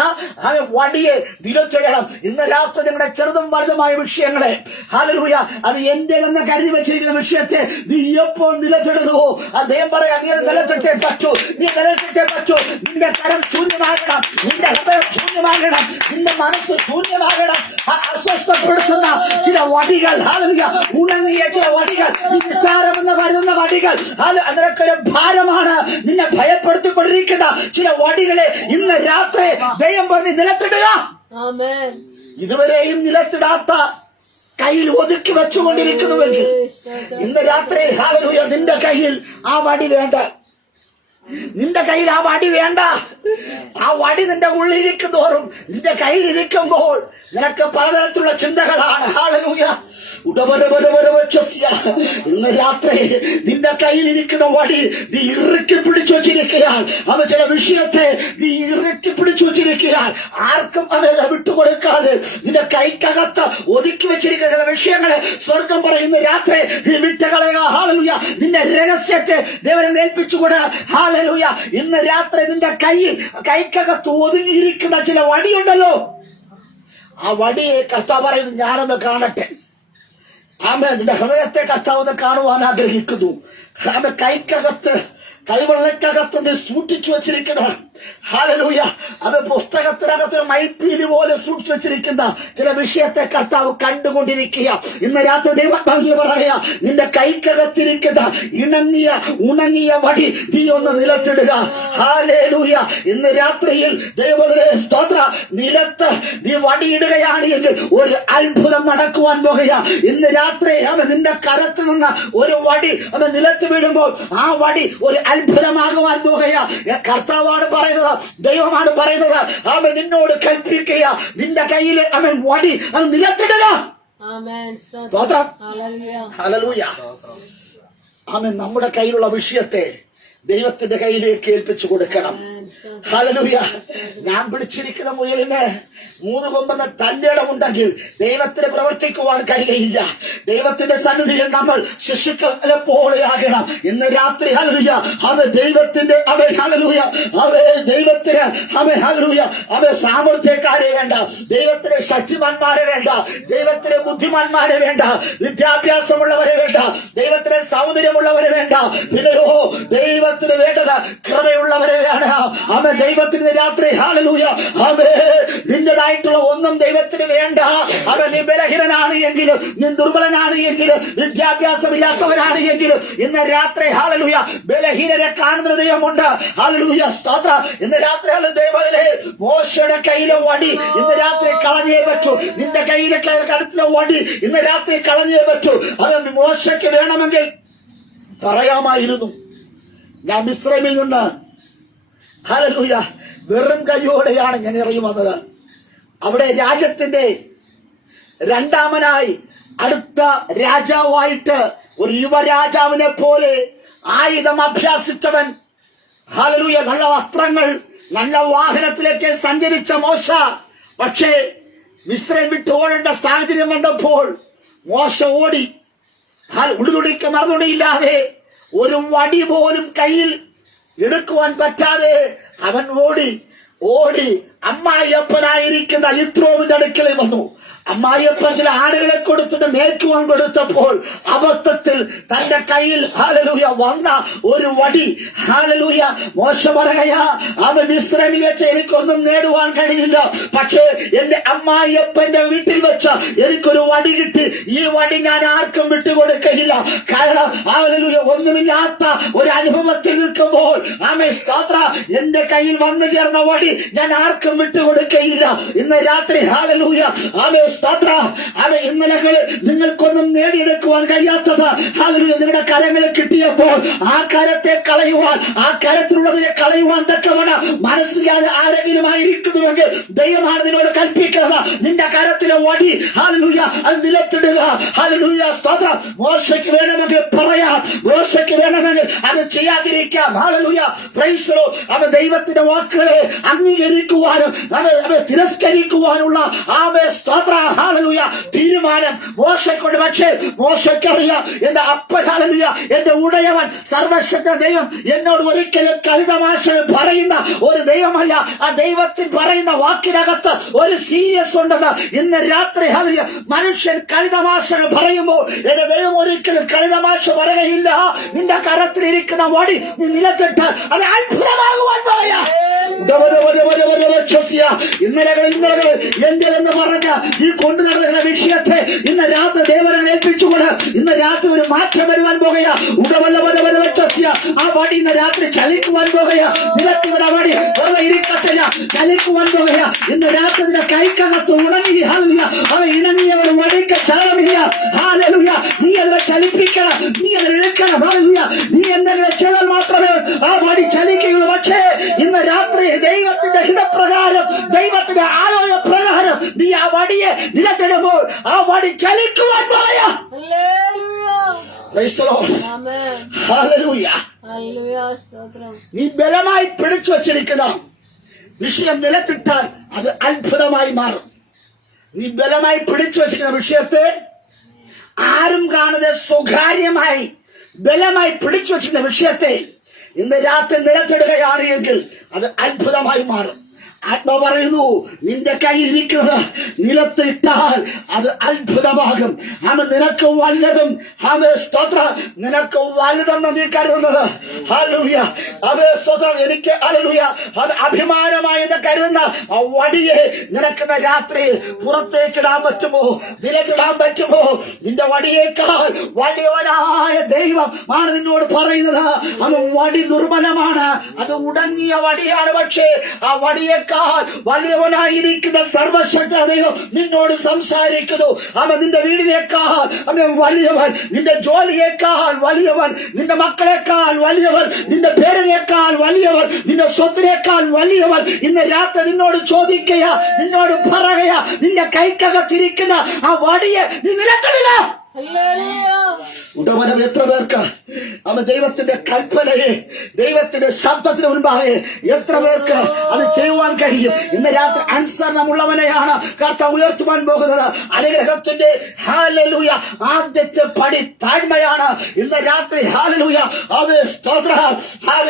വടിയെ നിലത്തിടണം. ഇന്ന് രാത്രി നിങ്ങളുടെ ചെറുതും വലുതുമായ വിഷയങ്ങളെ ഹല്ലേലൂയ അത് എന്റെ എന്ന് കരുതി വെച്ചിരിക്കുന്ന വിഷയത്തെ നീ എപ്പോൾ നിലത്തിടുന്നുവോ ദൈവം പറയാ, നീ നിലത്തിട്ടേ പറ്റൂ, നീ നിലത്തിട്ടേ പറ്റൂ. നിന്റെ കരം ശൂന്യമാകണം, നിന്റെ ഹൃദയം ശൂന്യമാകണം, നിന്റെ മനസ്സ് ശൂന്യമാകണം. അസ്വസ്ഥപ്പെടുത്തുന്ന ചില വടികൾ, ഹല്ലേലൂയ ഉണങ്ങിയ ചില വടികൾ, നിസ്സാരമെന്ന് കരുതുന്ന വടികൾ, അതിനൊക്കെ ഭാരമാണ്. നിന്നെ ഭയപ്പെടുത്തിക്കൊണ്ടിരിക്കുന്ന ചില വടികളെ ഇന്ന് രാത്രി ദൈവം പറഞ്ഞ് നിലത്തിടുക. ഇതുവരെയും നിലത്തിടാത്ത, കയ്യിൽ ഒതുക്കി വെച്ചുകൊണ്ടിരിക്കുന്നുവെങ്കിൽ ഇന്ന് രാത്രി ഹല്ലേലൂയ നിന്റെ കയ്യിൽ ആ വടി വേണ്ട. നിന്റെ കയ്യിൽ ആ വടി വേണ്ട. ആ വടി നിന്റെ ഉള്ളിലിരിക്കും തോറും, നിന്റെ കയ്യിൽ ഇരിക്കുമ്പോൾ നിനക്ക് പലതരത്തിലുള്ള ചിന്തകളാണ്. ഹല്ലേലൂയ. ഇന്ന് രാത്രി നിന്റെ കയ്യിൽ ഇരിക്കുന്ന വടി നീ ഇറുക്കി പിടിച്ചു വച്ചിരിക്കുകയാണ്. അവ ചില വിഷയത്തെ നീ ഇറുക്കി പിടിച്ചു വച്ചിരിക്കുകയാണ്. ആർക്കും അവയെ വിട്ടുകൊടുക്കാതെ നിന്റെ കൈക്കകത്ത് ഒതുക്കി വെച്ചിരിക്കുന്ന ചില വിഷയങ്ങളെ സ്വർഗം പറയുന്ന രാത്രി നീ വിട്ടുകളയുക. ഹല്ലേലൂയ. നിന്റെ രഹസ്യത്തെ ദൈവം ഏൽപ്പിച്ചുകൂടാ. ഹല്ലേലൂയ. ഇന്ന് രാത്രി നിന്റെ കൈക്കകത്ത് ഒതുങ്ങിയിരിക്കുന്ന ചില വടിയുണ്ടല്ലോ, ആ വടിയെ കർത്താവ് പറയുന്നു, ഞാനൊന്ന് കാണട്ടെ. ആമേൻ. നിന്റെ ഹൃദയത്തെ കർത്താവ് കാണുവാൻ ആഗ്രഹിക്കുന്നു. ആമേൻ. കൈവെള്ളക്കകത്ത് നീ സൂക്ഷിച്ചു വെച്ചിരിക്കുന്ന, ഹല്ലേലൂയ, അവ പുസ്തകത്തിനകത്ത് മൈപ്പീലി പോലെ സൂക്ഷിച്ചു വെച്ചിരിക്കുന്ന ചില വിഷയത്തെ കർത്താവ് കണ്ടുകൊണ്ടിരിക്കുക. ഇന്ന് രാത്രി ദൈവം പറയാ, നിന്റെ കൈക്കകത്തിരിക്കുന്ന ഉണങ്ങിയ വടി നീ ഒന്ന് നിലത്തിടുക. ഹല്ലേലൂയ. ഇന്ന് രാത്രിയിൽ ദൈവത്തിലെ സ്തോത്ര, നിലത്ത് നീ വടിയിടുകയാണ് എങ്കിൽ ഒരു അത്ഭുതം നടക്കുവാൻ പോകുക. ഇന്ന് രാത്രി അവൻ നിന്റെ കരത്തിൽ നിന്ന് ഒരു വടി അവൻ നിലത്ത് വീഴുമ്പോൾ ആ വടി ഒരു അത്ഭുതമാകുവാൻ പോകുക. കർത്താവാണ് പറയുന്നത്, ദൈവമാണ് പറയുന്നത്. അവൻ നിന്നോട് കൽപ്പിക്കുക, നിന്റെ കയ്യിൽ അവൻ വടി അത് നിലത്തിടുക. സ്തോത്രം. ഹല്ലേലൂയ. അവൻ നമ്മുടെ കയ്യിലുള്ള വിഷയത്തെ ദൈവത്തിന്റെ കയ്യിലേക്ക് ഏൽപ്പിച്ചു കൊടുക്കണം. ഹല്ലേലൂയ. ഞാൻ പിടിച്ചിരിക്കുന്ന മുയലിന് 3 കൊമ്പെന്ന തന്റെ ഇടമുണ്ടെങ്കിൽ ദൈവത്തിന് പ്രവർത്തിക്കുവാൻ കഴിയുകയില്ല. ദൈവത്തിന്റെ സന്നിധിയിൽ നമ്മൾ ശിശുക്കളെ പോലെയാകണം. ഇന്ന് രാത്രി ഹല്ലേലൂയ, ദൈവത്തിന്റെ ഹല്ലേലൂയ, ദൈവത്തിന് ഹല്ലേലൂയ, സാമർത്ഥ്യക്കാരെ വേണ്ട, ദൈവത്തിന് ശക്തിമാന്മാരെ വേണ്ട, ദൈവത്തിന് ബുദ്ധിമാന്മാരെ വേണ്ട, വിദ്യാഭ്യാസമുള്ളവരെ വേണ്ട, ദൈവത്തിന് സൗന്ദര്യമുള്ളവരെ വേണ്ട, പിന്നെയോ ദൈവത്തിന് വേണ്ടത് കൃപയുള്ളവരെ വേണം. ദൈവത്തിന് രാത്രി ഹല്ലേലൂയ, നിന്റേതായിട്ടുള്ള ഒന്നും ദൈവത്തിന് വേണ്ട. നീ ബലഹീനനാണ് എങ്കിലും, നീ ദുർബലനാണ് എങ്കിലും, വിദ്യാഭ്യാസമില്ലാത്തവനാണ് എങ്കിലും, ഇന്ന് രാത്രി ഹല്ലേലൂയ ബലഹീനരെ കാണുന്ന ദൈവമുണ്ട്. ഹല്ലേലൂയ. സ്തോത്രം. ഇന്ന് രാത്രി ദൈവത്തിലെ മോശയുടെ കയ്യിലെ വടി ഇന്ന് രാത്രി കളഞ്ഞേ പറ്റൂ. നിന്റെ കയ്യിലെ കരുത്തിലെ വടി ഇന്ന് രാത്രി കളഞ്ഞേ പറ്റൂ. അവൻ മോശയ്ക്ക് വേണമെങ്കിൽ പറയാമായിരുന്നു, ഞാൻ മിസ്രൈമിൽ നിന്ന് ഹല്ലേലൂയ വെറും കൈയോടെയാണ് ഞാൻ ഇറങ്ങി വന്നത്. അവിടെ രാജ്യത്തിന്റെ രണ്ടാമനായി അടുത്ത രാജാവായിട്ട് ഒരു യുവരാജാവിനെ പോലെ ആയുധം അഭ്യാസിച്ചവൻ, ഹല്ലേലൂയ, നല്ല വസ്ത്രങ്ങൾ, നല്ല വാഹനത്തിലേക്ക് സഞ്ചരിച്ച മോശ. പക്ഷേ മിസ്രൈം വിട്ട് ഓടേണ്ട സാഹചര്യം വന്നപ്പോൾ മോശ ഓടി. ഉടുതുടിക്ക് മറുതുടിയില്ലാതെ ഒരു വടി പോലും കയ്യിൽ എടുക്കുവാൻ പറ്റാതെ അവൻ ഓടി അമ്മായിയപ്പനായിരിക്കുന്ന യിത്രോവിന്റെ അടുക്കൽ വന്നു. അമ്മായിയപ്പൻ ചില ആടുകളെ കൊടുത്തിട്ട് മേയ്ക്കുവാൻ കൊടുത്തപ്പോൾ അബദ്ധത്തിൽ തന്റെ കയ്യിൽ ഹല്ലേലൂയ വന്ന ഒരു വടി, ഹല്ലേലൂയ, മോശ പറയാ, അവൻ മിസ്രൈമിൽ വെച്ച് എനിക്കൊന്നും നേടുവാൻ കഴിയില്ല, പക്ഷേ എന്റെ അമ്മായിയപ്പന്റെ വീട്ടിൽ വെച്ച് എനിക്കൊരു വടി കിട്ടി. ഈ വടി ഞാൻ ആർക്കും വിട്ടുകൊടുക്കയില്ല. കാരണം ഹല്ലേലൂയ ഒന്നുമില്ലാത്ത ഒരു അനുഭവത്തിൽ നിൽക്കുമ്പോൾ സ്തോത്ര, എന്റെ കയ്യിൽ വന്നു ചേർന്ന വടി ഞാൻ ആർക്കും വിട്ടുകൊടുക്കയില്ല. ഇന്ന് രാത്രി ഹല്ലേലൂയ സ്തോത്ര, ഇന്നലെ നിങ്ങൾക്കൊന്നും നേടിയെടുക്കുവാൻ കഴിയാത്തത് ഹല്ലേലൂയ നിങ്ങളുടെ കരങ്ങളിൽ കിട്ടിയപ്പോൾ ആ കരത്തെ കളയുവാൻ, ആ കരത്തിലുള്ളതിനെ കളയുവാൻ തക്കവണ്ണം മനസ്സിൽ ആരെങ്കിലും ആയിരിക്കുന്നുവെങ്കിൽ ദൈവമാണ് നിന്നോട് കൽപ്പിക്കുന്നത്, നിന്റെ കരത്തിലെ വടി ഹല്ലേലൂയ അത് നിലത്തിടുക. ഹല്ലേലൂയ സ്തോത്ര. മോശയ്ക്ക് വേണമെങ്കിൽ പറയാം, മോശയ്ക്ക് വേണമെങ്കിൽ അത് ചെയ്യാതിരിക്കാം. Hallelujah praise the Lord. അവൻ ദൈവത്തിന്റെ വാക്കുകളെ അംഗീകരിക്കുവാനും അവ തിരസ്കരിക്കുവാനുള്ള സ്തോത്ര ഹല്ലേലൂയ തീരുമാനം മോശയ്ക്കുണ്ട്. പക്ഷേ മോശയ്ക്കറിയാം, എന്റെ അപ്പൻ ഹല്ലേലൂയ, എന്റെ ഉടയവൻ സർവശക്ത ദൈവം എന്നോട് ഒരിക്കലും കളിതമാശ പറയുന്ന ഒരു ദൈവമല്ല. ആ ദൈവത്തിൽ പറയുന്ന വാക്കിനകത്ത് ഒരു സീരിയസ് ഉണ്ടെന്ന് ഇന്ന് രാത്രി ഹല്ലേലൂയ മനുഷ്യൻ കളിതമാശ പറയുമ്പോൾ എന്റെ ദൈവം ഒരിക്കലും കളിതമാശ പറയുകയില്ല. നിന്റെ കരത്തിലിരിക്കുന്ന വടി നീ നിലത്തിട്ട് അത് അത്ഭുതമാകുവാൻ പറയാ. ഇന്നലെ എന്റെതെന്ന് പറഞ്ഞ ഈ കൊണ്ടു നടക്കുന്ന വിഷയത്തെ ഇന്ന് രാത്രി ദേവനെ ഏൽപ്പിച്ചുകൊണ്ട് ഇന്ന് രാത്രി ഒരു മാറ്റം വരുവാൻ പോകുക. ആ വടി ഇന്ന് രാത്രി ചലിക്കുവാൻ പോകുക. നിലത്തിവിടെ വടി വെറുതെ ഇരിക്കത്തില്ല, ചലിക്കുവാൻ പോകുക. ഇന്ന് രാത്രി നിന്റെ കൈക്കകത്ത് ഉണങ്ങി ഹല്ലേലൂയ അവ ഇണങ്ങിയ ഒരു വടിക്ക് ചലനമില്ല. ഹല്ലേലൂയ നീ അതിനെ ചലിപ്പിക്കണം, നീ അതിനെ ഇഴക്കണം. ഹല്ലേലൂയ നീ എന്തെങ്കിലും ചെയ്താൽ മാത്രമേ ആ വടി ചലിക്കും. നിലത്തിടുമ്പോൾ ആ വടി ചലിക്കുവാൻ പോയ. Praise the Lord. Hallelujah. നീ ബലമായി പിടിച്ചു വച്ചിരിക്കുന്ന വിഷയം നിലത്തിട്ടാൽ അത് അത്ഭുതമായി മാറും. നീ ബലമായി പിടിച്ചു വച്ചിരിക്കുന്ന വിഷയത്തെ ആരും കാണാതെ സ്വകാര്യമായി ബലമായി പിടിച്ചു വച്ചിരുന്ന വിഷയത്തെ ഇന്ന് രാത്രി നിലത്തിടുകയാണ് എങ്കിൽ അത് അത്ഭുതമായി മാറും. ആത്മാ പറയുന്നു, നിന്റെ കയ്യിൽ ഇരിക്കുന്നത് നിലത്തിട്ടാൽ അത് അത്ഭുതമാകും. നിനക്ക് വലുതും സ്തോത്ര, നിനക്ക് വലുതെന്ന് നീ കരുതുന്നത് ഹല്ലേലൂയ സ്തോത്രം, എനിക്ക് ഹല്ലേലൂയ അഭിമാനമായി എന്ന് കരുതുന്ന ആ വടിയെ നിനക്ക് രാത്രി പുറത്തേക്കിടാൻ പറ്റുമോ, നിലത്തിടാൻ പറ്റുമോ? നിന്റെ വടിയേക്കാൾ വലിയവനായ ദൈവം ആണ് നിന്നോട് പറയുന്നത്. വടി ദുർബലമാണ്, അത് ഉടങ്ങിയ വടിയാണ്. പക്ഷേ ആ വടിയെ വലിയവനായിരിക്കുന്ന സർവശക്ത ദൈവം നിന്നോട് സംസാരിക്കുന്നു. നിന്റെ വീടിനേക്കാൾ വലിയവൻ, നിന്റെ ജോലിയേക്കാൾ വലിയവൻ, നിന്റെ മക്കളെക്കാൾ വലിയവൻ, നിന്റെ പേരിനേക്കാൾ വലിയവൻ, നിന്റെ സ്വത്തിനേക്കാൾ വലിയവൻ ഇന്ന് രാത്രി നിന്നോട് ചോദിക്കുക, നിന്നോട് പറയുക, നിന്റെ കൈക്കകത്തിരിക്കുന്ന ആ വടിയെ നീ നിലത്തിടുക. ഉടമനം എത്ര പേർക്ക് ദൈവത്തിന്റെ കൽപ്പനയെ, ദൈവത്തിന്റെ ശബ്ദത്തിന് മുൻപാകെ എത്ര പേർക്ക് അത് ചെയ്യുവാൻ കഴിയും? ഇന്ന് രാത്രി അനുസരണമുള്ളവനെയാണ് കർത്താവ് ഉയർത്തുവാൻ പോകുന്നത്. അനുഗ്രഹത്തിന്റെ ഹല്ലേലൂയ ആദ്യത്തെ പടി താഴ്മയാണ്. ഇന്ന് രാത്രി ഹല്ലേലൂയ സ്തോത്ര,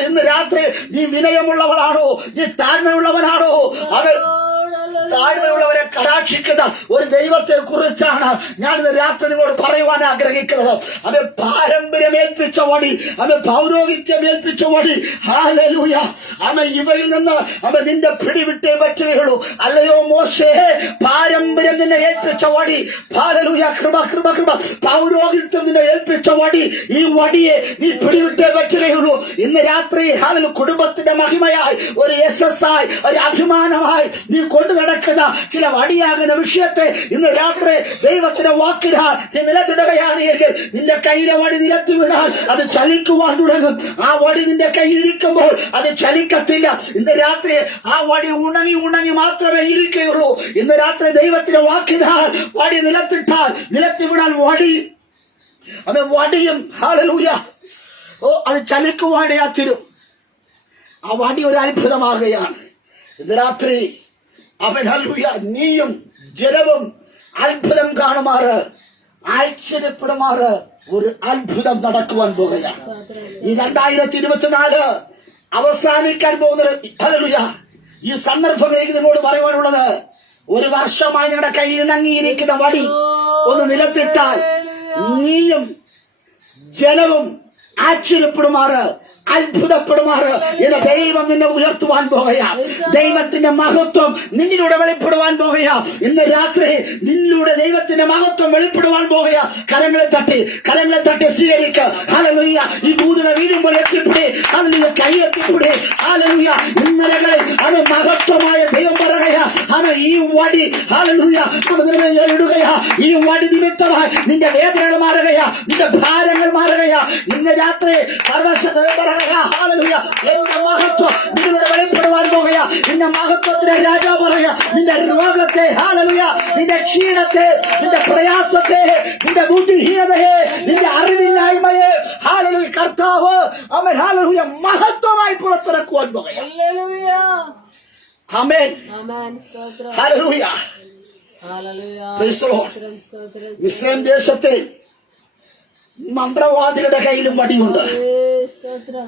ഇന്ന് രാത്രി നീ വിനയമുള്ളവനാണോ, നീ താഴ്മയുള്ളവനാണോ? താഴ്മയുള്ളവരെ കടാക്ഷിക്കുന്ന ഒരു ദൈവത്തെ കുറിച്ചാണ് ഞാൻ ഇന്ന് രാത്രി നിങ്ങളോട് പറയുവാൻ ആഗ്രഹിക്കുന്നത്. പാരമ്പര്യമേൽപ്പിച്ച വടി, പൗരോഹിത്യമേൽപ്പിച്ച വടി ഹല്ലേലൂയ ഇവയിൽ നിന്ന് നിന്റെ പിടിവിട്ടേ പറ്റുകയുള്ളൂ. അല്ലയോ മോശേ, പാരമ്പര്യം നിന്നെ ഏൽപ്പിച്ച വടി, ഹല്ലേലൂയ കൃപ കൃപ കൃപ, പൗരോഹിത്യം നിന്നെ ഏൽപ്പിച്ച വടി, ഈ വടിയെ നീ പിടിവിട്ടേ പറ്റുകയുള്ളൂ. ഇന്ന് രാത്രി ഹല്ലേലൂയ കുടുംബത്തിന്റെ മഹിമയായി, ഒരു യശസ്സായി, ഒരു അഭിമാനമായി നീ കൊണ്ടു നടക്കുന്ന ചില വടിയാകുന്ന വിഷയത്തെ ഇന്ന് രാത്രി ദൈവത്തിന്റെ വാക്കിനാൽ നീ നിലത്തിടുകയാണ് എങ്കിൽ നിന്റെ കയ്യിലെ വടി നിലത്തി വിടാൻ അത് ചലിക്കുവാൻ തുടങ്ങും. ആ വടി നിന്റെ കയ്യിൽ ഇരിക്കുമ്പോൾ അത് ചലിക്കത്തില്ല. ഇന്ന് രാത്രി ആ വടി ഉണങ്ങി ഉണങ്ങി മാത്രമേ ഇരിക്കുകയുള്ളൂ. ഇന്ന് രാത്രി ദൈവത്തിന്റെ വാക്കിനാൽ വടി നിലത്തിട്ടാൽ, നിലത്തി വിടാൻ വടിയും ഹല്ലേലൂയ അത് ചലിക്കുവാനിടയാത്തിരും. ആ വടി ഒരു അത്ഭുതമാകുകയാണ്. ഇന്ന് രാത്രി ഹല്ലേലൂയ നീയും ജനവും അത്ഭുതം കാണുമാറ്, ആശ്ചര്യപ്പെടുമാറ് ഒരു അത്ഭുതം നടക്കുവാൻ പോകുകയാണ്. ഈ 2024 അവസാനിക്കാൻ പോകുന്നത് ഹല്ലേലൂയ. ഈ സന്ദർഭം എനിക്ക് നിങ്ങളോട് പറയുവാനുള്ളത്, ഒരു വർഷമായി നിങ്ങളുടെ കയ്യിൽ ഇണങ്ങിയിരിക്കുന്ന വടി ഒന്ന് നിലത്തിട്ടാൽ നീയും ജനവും ആശ്ചര്യപ്പെടുമാറ്, അത്ഭുതപ്പെടുമാറ് എന്ന ദൈവം നിന്നെ ഉയർത്തുവാൻ പോകുക. ദൈവത്തിന്റെ മഹത്വം നിന്നിലൂടെ വെളിപ്പെടുവാൻ പോകുക. ഇന്ന് രാത്രി നിന്നിലൂടെ ദൈവത്തിന്റെ മഹത്വം വെളിപ്പെടുവാൻ പോകുക. കരങ്ങളെ തട്ടി സ്വീകരിക്കുക. ഹല്ലേലൂയ. ഈ ദൂതന വീഴുമ്പോൾ എത്തിപ്പിടി, ഹല്ലേലൂയ കൈ എത്തിപ്പിടി. ഹല്ലേലൂയ. ഇന്നലകളിൽ അത് മഹത്വമായ ദൈവം പറയുക, ഈ വടി ഹല്ലേലൂയ ഇടുകയാ. ഈ വടി നിമിത്തമായി നിന്റെ വേദനകൾ മാറുകയാ, നിന്റെ ഭാരങ്ങൾ മാറുകയാ. ഇന്ന് രാത്രി സർവശക്തൻ ഹല്ലേലൂയ എന്റെ മഹത്വം നിങ്ങളുടെ വെളിപ്പെടുവാൻ പോകുക. നിന്റെ മഹത്വത്തിന്റെ രാജാവ് പറയുക, നിന്റെ രോഗത്തെ ഹല്ലേലൂയ, നിന്റെ ക്ഷീണത്തെ, നിന്റെ പ്രയാസത്തെ, നിന്റെ ബുദ്ധിഹീനതയെ, നിന്റെ അറിവില്ലായ്മയെ ഹല്ലേലൂയ കർത്താവ് അവൻ ഹല്ലേലൂയ മഹത്വമായി പുറത്തിറക്കുവാൻ പോകുക. Amen hallelujah. Praise the Lord. Israel ദേശത്തെ മന്ത്രവാദികളുടെ കയ്യിലും വടിയുണ്ട്.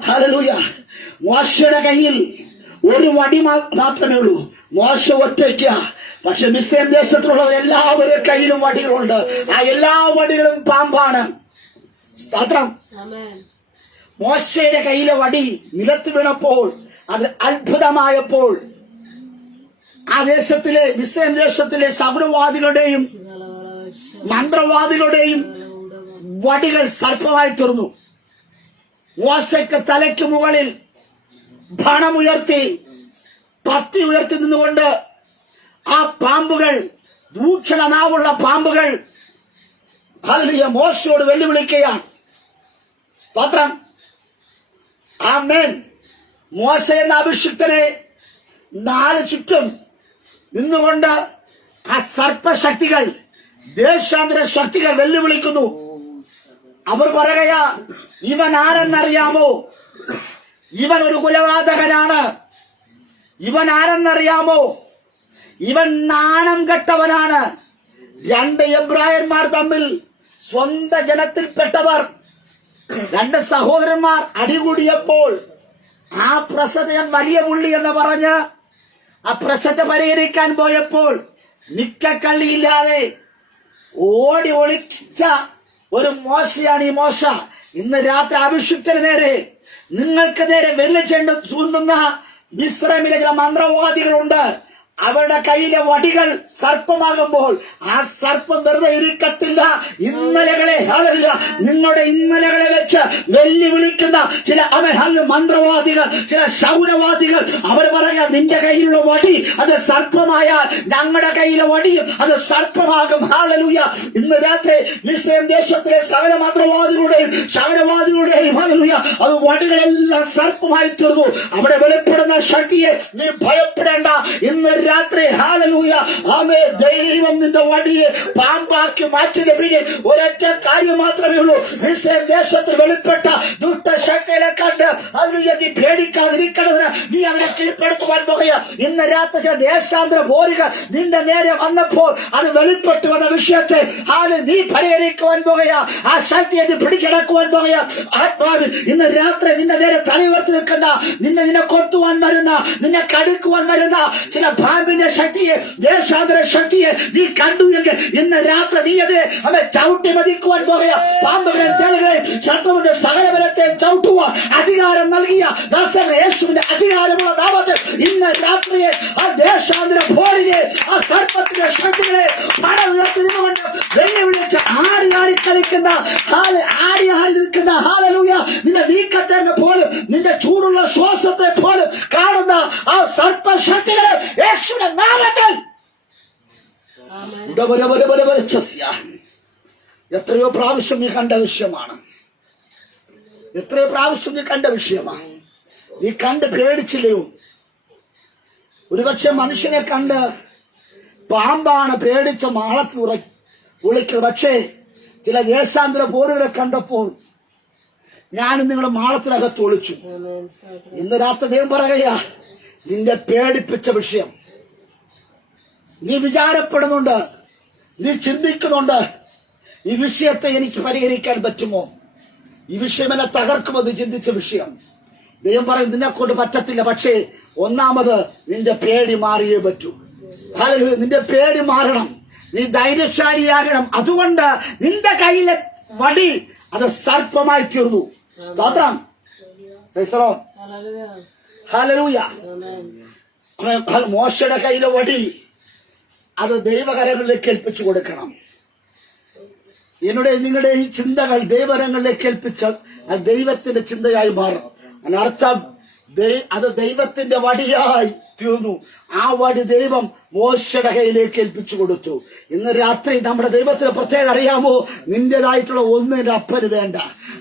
ഹല്ലേലൂയ. മോശയുടെ കയ്യിൽ ഒരു വടി മാത്രമേ ഉള്ളൂ. മോശ ഒറ്റയ്ക്ക. പക്ഷെ മിസ്രൈം ദേശത്തിലുള്ള എല്ലാവരുടെ കയ്യിലും വടികളുണ്ട്. ആ എല്ലാ വടികളും പാമ്പാണ്. സ്തോത്രം. മോശയുടെ കയ്യിലെ വടി നിലത്ത് വീണപ്പോൾ, അത് അത്ഭുതമായപ്പോൾ ആ ദേശത്തിലെ മിസ്രൈം ദേശത്തിലെ ശബരവാദികളുടെയും മന്ത്രവാദികളുടെയും വടികൾ സർപ്പമായി തീർന്നു. മോശയ്ക്ക് തലയ്ക്ക് മുകളിൽ ഭണമുയർത്തി, പത്തി ഉയർത്തി നിന്നുകൊണ്ട് ആ പാമ്പുകൾ, ഭൂഷണ നാവുള്ള പാമ്പുകൾ ഹല്ലേലൂയ മോശയോട് വെല്ലുവിളിക്കുകയാണ്. സ്തോത്രം. ആമേൻ. മോശ എന്ന അഭിഷിക്തനെ 4 ചുറ്റും നിന്നുകൊണ്ട് ആ സർപ്പശക്തികൾ, ദേശാന്തര ശക്തികൾ വെല്ലുവിളിക്കുന്നു. അവർ പറയുകയാ, ഇവൻ ആരെന്നറിയാമോ? ഇവൻ ഒരു കൊലപാതകനാണ്. ഇവൻ ആരെന്നറിയാമോ? ഇവൻ നാണം കെട്ടവനാണ്. രണ്ട് എബ്രായന്മാർ തമ്മിൽ, സ്വന്തം ജനത്തിൽപ്പെട്ടവർ, രണ്ട് സഹോദരന്മാർ അടികൂടിയപ്പോൾ ആ പ്രശ്നത്തെ വലിയ പുള്ളി എന്ന് പറഞ്ഞ് ആ പ്രശ്നത്തെ പരിഹരിക്കാൻ പോയപ്പോൾ നിക്കക്കള്ളിയില്ലാതെ ഓടി ഒളിച്ച ഒരു മോശയാണ് ഈ മോശ. ഇന്ന് രാത്രി അഭിഷിക്തന് നേരെ, നിങ്ങൾക്ക് നേരെ വെല്ല് ചൂണ്ടുന്ന മിസ്രൈമിലെ ചില മന്ത്രവാദികളുണ്ട്. അവരുടെ കയ്യിലെ വടികൾ സർപ്പമാകുമ്പോൾ ആ സർപ്പം വെറുതെ ഇരിക്കത്തില്ല. ഇന്നലകളെ, നിങ്ങളുടെ ഇന്നലകളെ വെച്ച് വെല്ലുവിളിക്കുന്ന ചില മന്ത്രവാദികൾ, ചില ശൗനവാദികൾ, അവർ പറയാം, നിന്റെ കയ്യിലുള്ള വടി അത് സർപ്പമായാൽ ഞങ്ങളുടെ കയ്യിലെ വടിയും അത് സർപ്പമാകും. ഹല്ലേലൂയ. ഇന്ന് രാത്രി മിസ്രൈം ദേശത്തിലെ സകല മന്ത്രവാദികളുടെയും ശൗനവാദികളുടെയും ഹല്ലേലൂയ അത് വടികളെല്ലാം സർപ്പമായി തീർന്നു. അവിടെ വെളിപ്പെടുന്ന ശക്തിയെ നീ ഭയപ്പെടേണ്ട. ഇന്ന് രാത്രി ഹല്ലേലൂയ, ആമേ, ദൈവം നിന്റെ വടിയെ പാമ്പാക്കി മാറ്റിയ പിന്നെ ഒരൊറ്റ കാര്യം മാത്രമേ ഉള്ളൂ. ഇസ്രായേൽ ദേശത്തിൽ വെളിപ്പെട്ട ദുഷ്ടശക്തികളെ കണ്ട് ഹല്ലേലൂയ നീ പേടിക്കാതിരിക്കണതിന് നീ അവരെ കീഴ്പ്പെടുത്തുവാൻ പോകുക. ഇന്ന് രാത്രി ചില ദേശാന്തര പോരുകൾ നിന്റെ നേരെ വന്നപ്പോൾ അത് വെളിപ്പെട്ടു വന്ന വിഷയത്തെ നീ പരിഹരിക്കുവാൻ പോകുക. ആ ശക്തിയെ നീ പിടിച്ചടക്കുവാൻ പോകുക. ആത്മാവിൽ ഇന്ന് രാത്രി നിന്റെ നേരെ തലയുയർത്തി നിൽക്കുന്ന, നിന്നെ കൊത്തുവാൻ വരുന്ന, നിന്നെ കടുക്കുവാൻ വരുന്ന ചില പാമ്പിന്റെ ശക്തിയെ, ദേശാന്തര ശക്തിയെ നീ കണ്ടു എങ്കിൽ ഇന്ന് രാത്രി നീ അത് അവനെ ചവിട്ടി മതിക്കുവാൻ പോകുക. പാമ്പുകളെയും തേളുകളെയും ശത്രുവിന്റെ സകല ബലത്തെയും ചവിട്ടുവാൻ അധികാരം നൽകിയ യേശുവിന്റെ അധികാരമുള്ള നാമത്തിൽ ഇന്ന് രാത്രിയെ ആ ദേശാന്തര പോരിനെ, ആ സർപ്പത്തിന്റെ ശക്തികളെ പണം ഉയർത്തി നിന്നുകൊണ്ട് വെല്ലുവിളിച്ച് ആടി ആടി കളിക്കുന്ന, ആടി ആടി നിൽക്കുന്ന ഹല്ലേലൂയ നിന്റെ നീക്കത്തെ പോലും, നിന്റെ ചൂടുള്ള ശ്വാസത്തെ പോലും കാണുന്ന ആ സർപ്പശക്തികളെ യേശുവിന്റെ നാമത്തിൽ എത്രയോ പ്രാവശ്യം നീ കണ്ട വിഷയമാണ്. എത്രയോ പ്രാവശ്യം നീ കണ്ട വിഷയമാണ്. നീ കണ്ട് പേടിച്ചില്ലയോ? ഒരുപക്ഷെ മനുഷ്യനെ കണ്ട് പാമ്പാണ് പേടിച്ച മാളത്തിൽ ഒളിക്കുന്നത്. പക്ഷേ ചില ദേശാന്തര പോരുകളെ കണ്ടപ്പോൾ ഞാനും നിങ്ങൾ മാളത്തിനകത്ത് ഒളിച്ചു. ഇന്ന് രാത്രി ദൈവം പറയുകയാ, നിന്റെ പേടിപ്പിച്ച വിഷയം നീ വിചാരപ്പെടുന്നുണ്ട്, നീ ചിന്തിക്കുന്നുണ്ട്, ഈ വിഷയത്തെ എനിക്ക് പരിഹരിക്കാൻ പറ്റുമോ? ഈ വിഷയം എന്നെ തകർക്കുമെന്ന് ചിന്തിച്ച വിഷയം. ദൈവം പറയും, നിന്നെ കൊണ്ട് പറ്റത്തില്ല. പക്ഷേ ഒന്നാമത് നിന്റെ പേടി മാറിയേ പറ്റൂ. ഹല്ലേലൂയ. നിന്റെ പേടി മാറണം, നീ ധൈര്യശാലിയാകണം. അതുകൊണ്ട് നിന്റെ കയ്യിലെ വടി അത് സർപ്പമായി തീർന്നു. സ്തോത്രം. ഹല്ലേലൂയ. മോശയുടെ കയ്യിലെ വടി അത് ദൈവകരങ്ങളിലേക്ക് ഏൽപ്പിച്ചു കൊടുക്കണം. നിങ്ങളുടെ ഈ ചിന്തകൾ ദൈവകരങ്ങളിലേക്ക് ഏൽപ്പിച്ചാൽ അത് ദൈവത്തിന്റെ ചിന്തയായി മാറും. അതിനർത്ഥം അത് ദൈവത്തിന്റെ വടിയായി തീർന്നു. ആ വടി ദൈവം മോശയുടെ കയ്യിലേക്ക് ഏൽപ്പിച്ചു കൊടുത്തു. ഇന്ന് രാത്രി നമ്മുടെ ദൈവത്തിന് പ്രത്യേകം അറിയാമോ? നിന്റേതായിട്ടുള്ള ഒന്നും എന്റെ അപ്പന് വേണ്ട.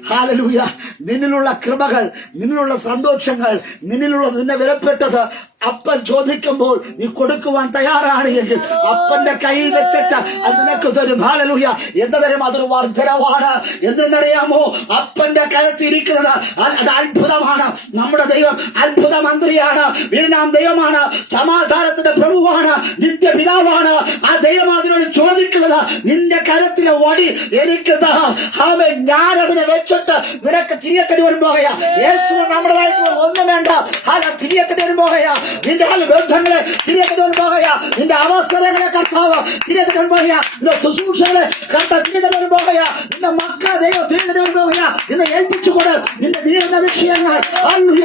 ഹല്ലേലൂയ. നിന്നിലുള്ള കൃപകൾ, നിന്നിലുള്ള സന്തോഷങ്ങൾ, നിന്നെ വിലപ്പെട്ടത് അപ്പൻ ചോദിക്കുമ്പോൾ നീ കൊടുക്കുവാൻ തയ്യാറാണ് എങ്കിൽ അപ്പന്റെ കയ്യിൽ വെച്ചിട്ട് അത് നിനക്ക് തരും. ഹല്ലേലൂയ. എന്ത് തരും? അതൊരു വർദ്ധനവാണ്. എന്തെന്നറിയാമോ? അപ്പന്റെ കയ്യിലിരിക്കുന്നത് അത് അത്ഭുതമാണ്. നമ്മുടെ ദൈവം അത്ഭുത മന്ത്രിയാണ്, വീരനാം ദൈവമാണ്, സമാധാനത്തിന്റെ പ്രഭുവാണ്, നിത്യപിതാവാണ്. ആ ദൈവം അതിനോട് ചോദിക്കുന്നത്, നിന്റെ കരത്തിലെ വടി എനിക്ക് ഞാനതിനെ വെച്ചിട്ട് നിനക്ക് തിരികെ തരുവാൻ പോകുക. യേശു നമ്മുടേതായിട്ടുള്ള ഒന്നും വേണ്ട. തിരികെ തരുവാൻ പോകുക. നിന്റെ ബന്ധങ്ങളെ തിരികെ തരുവാൻ പോകുക. നിന്റെ അവസരങ്ങളെ കർത്താവ് തിരികെ തരുവാൻ പോകുക. നിന്റെ ശുശ്രൂഷകളെ കർത്താവ് തിരികെ തരുവാൻ പോകുക. നിന്റെ മക്കളെ ദൈവം തിരികെ തരുവാൻ പോകുക. ഇന്ന് ഏൽപ്പിച്ചുകൊണ്ട് നിന്റെ നീളുന്ന വിഷയങ്ങൾ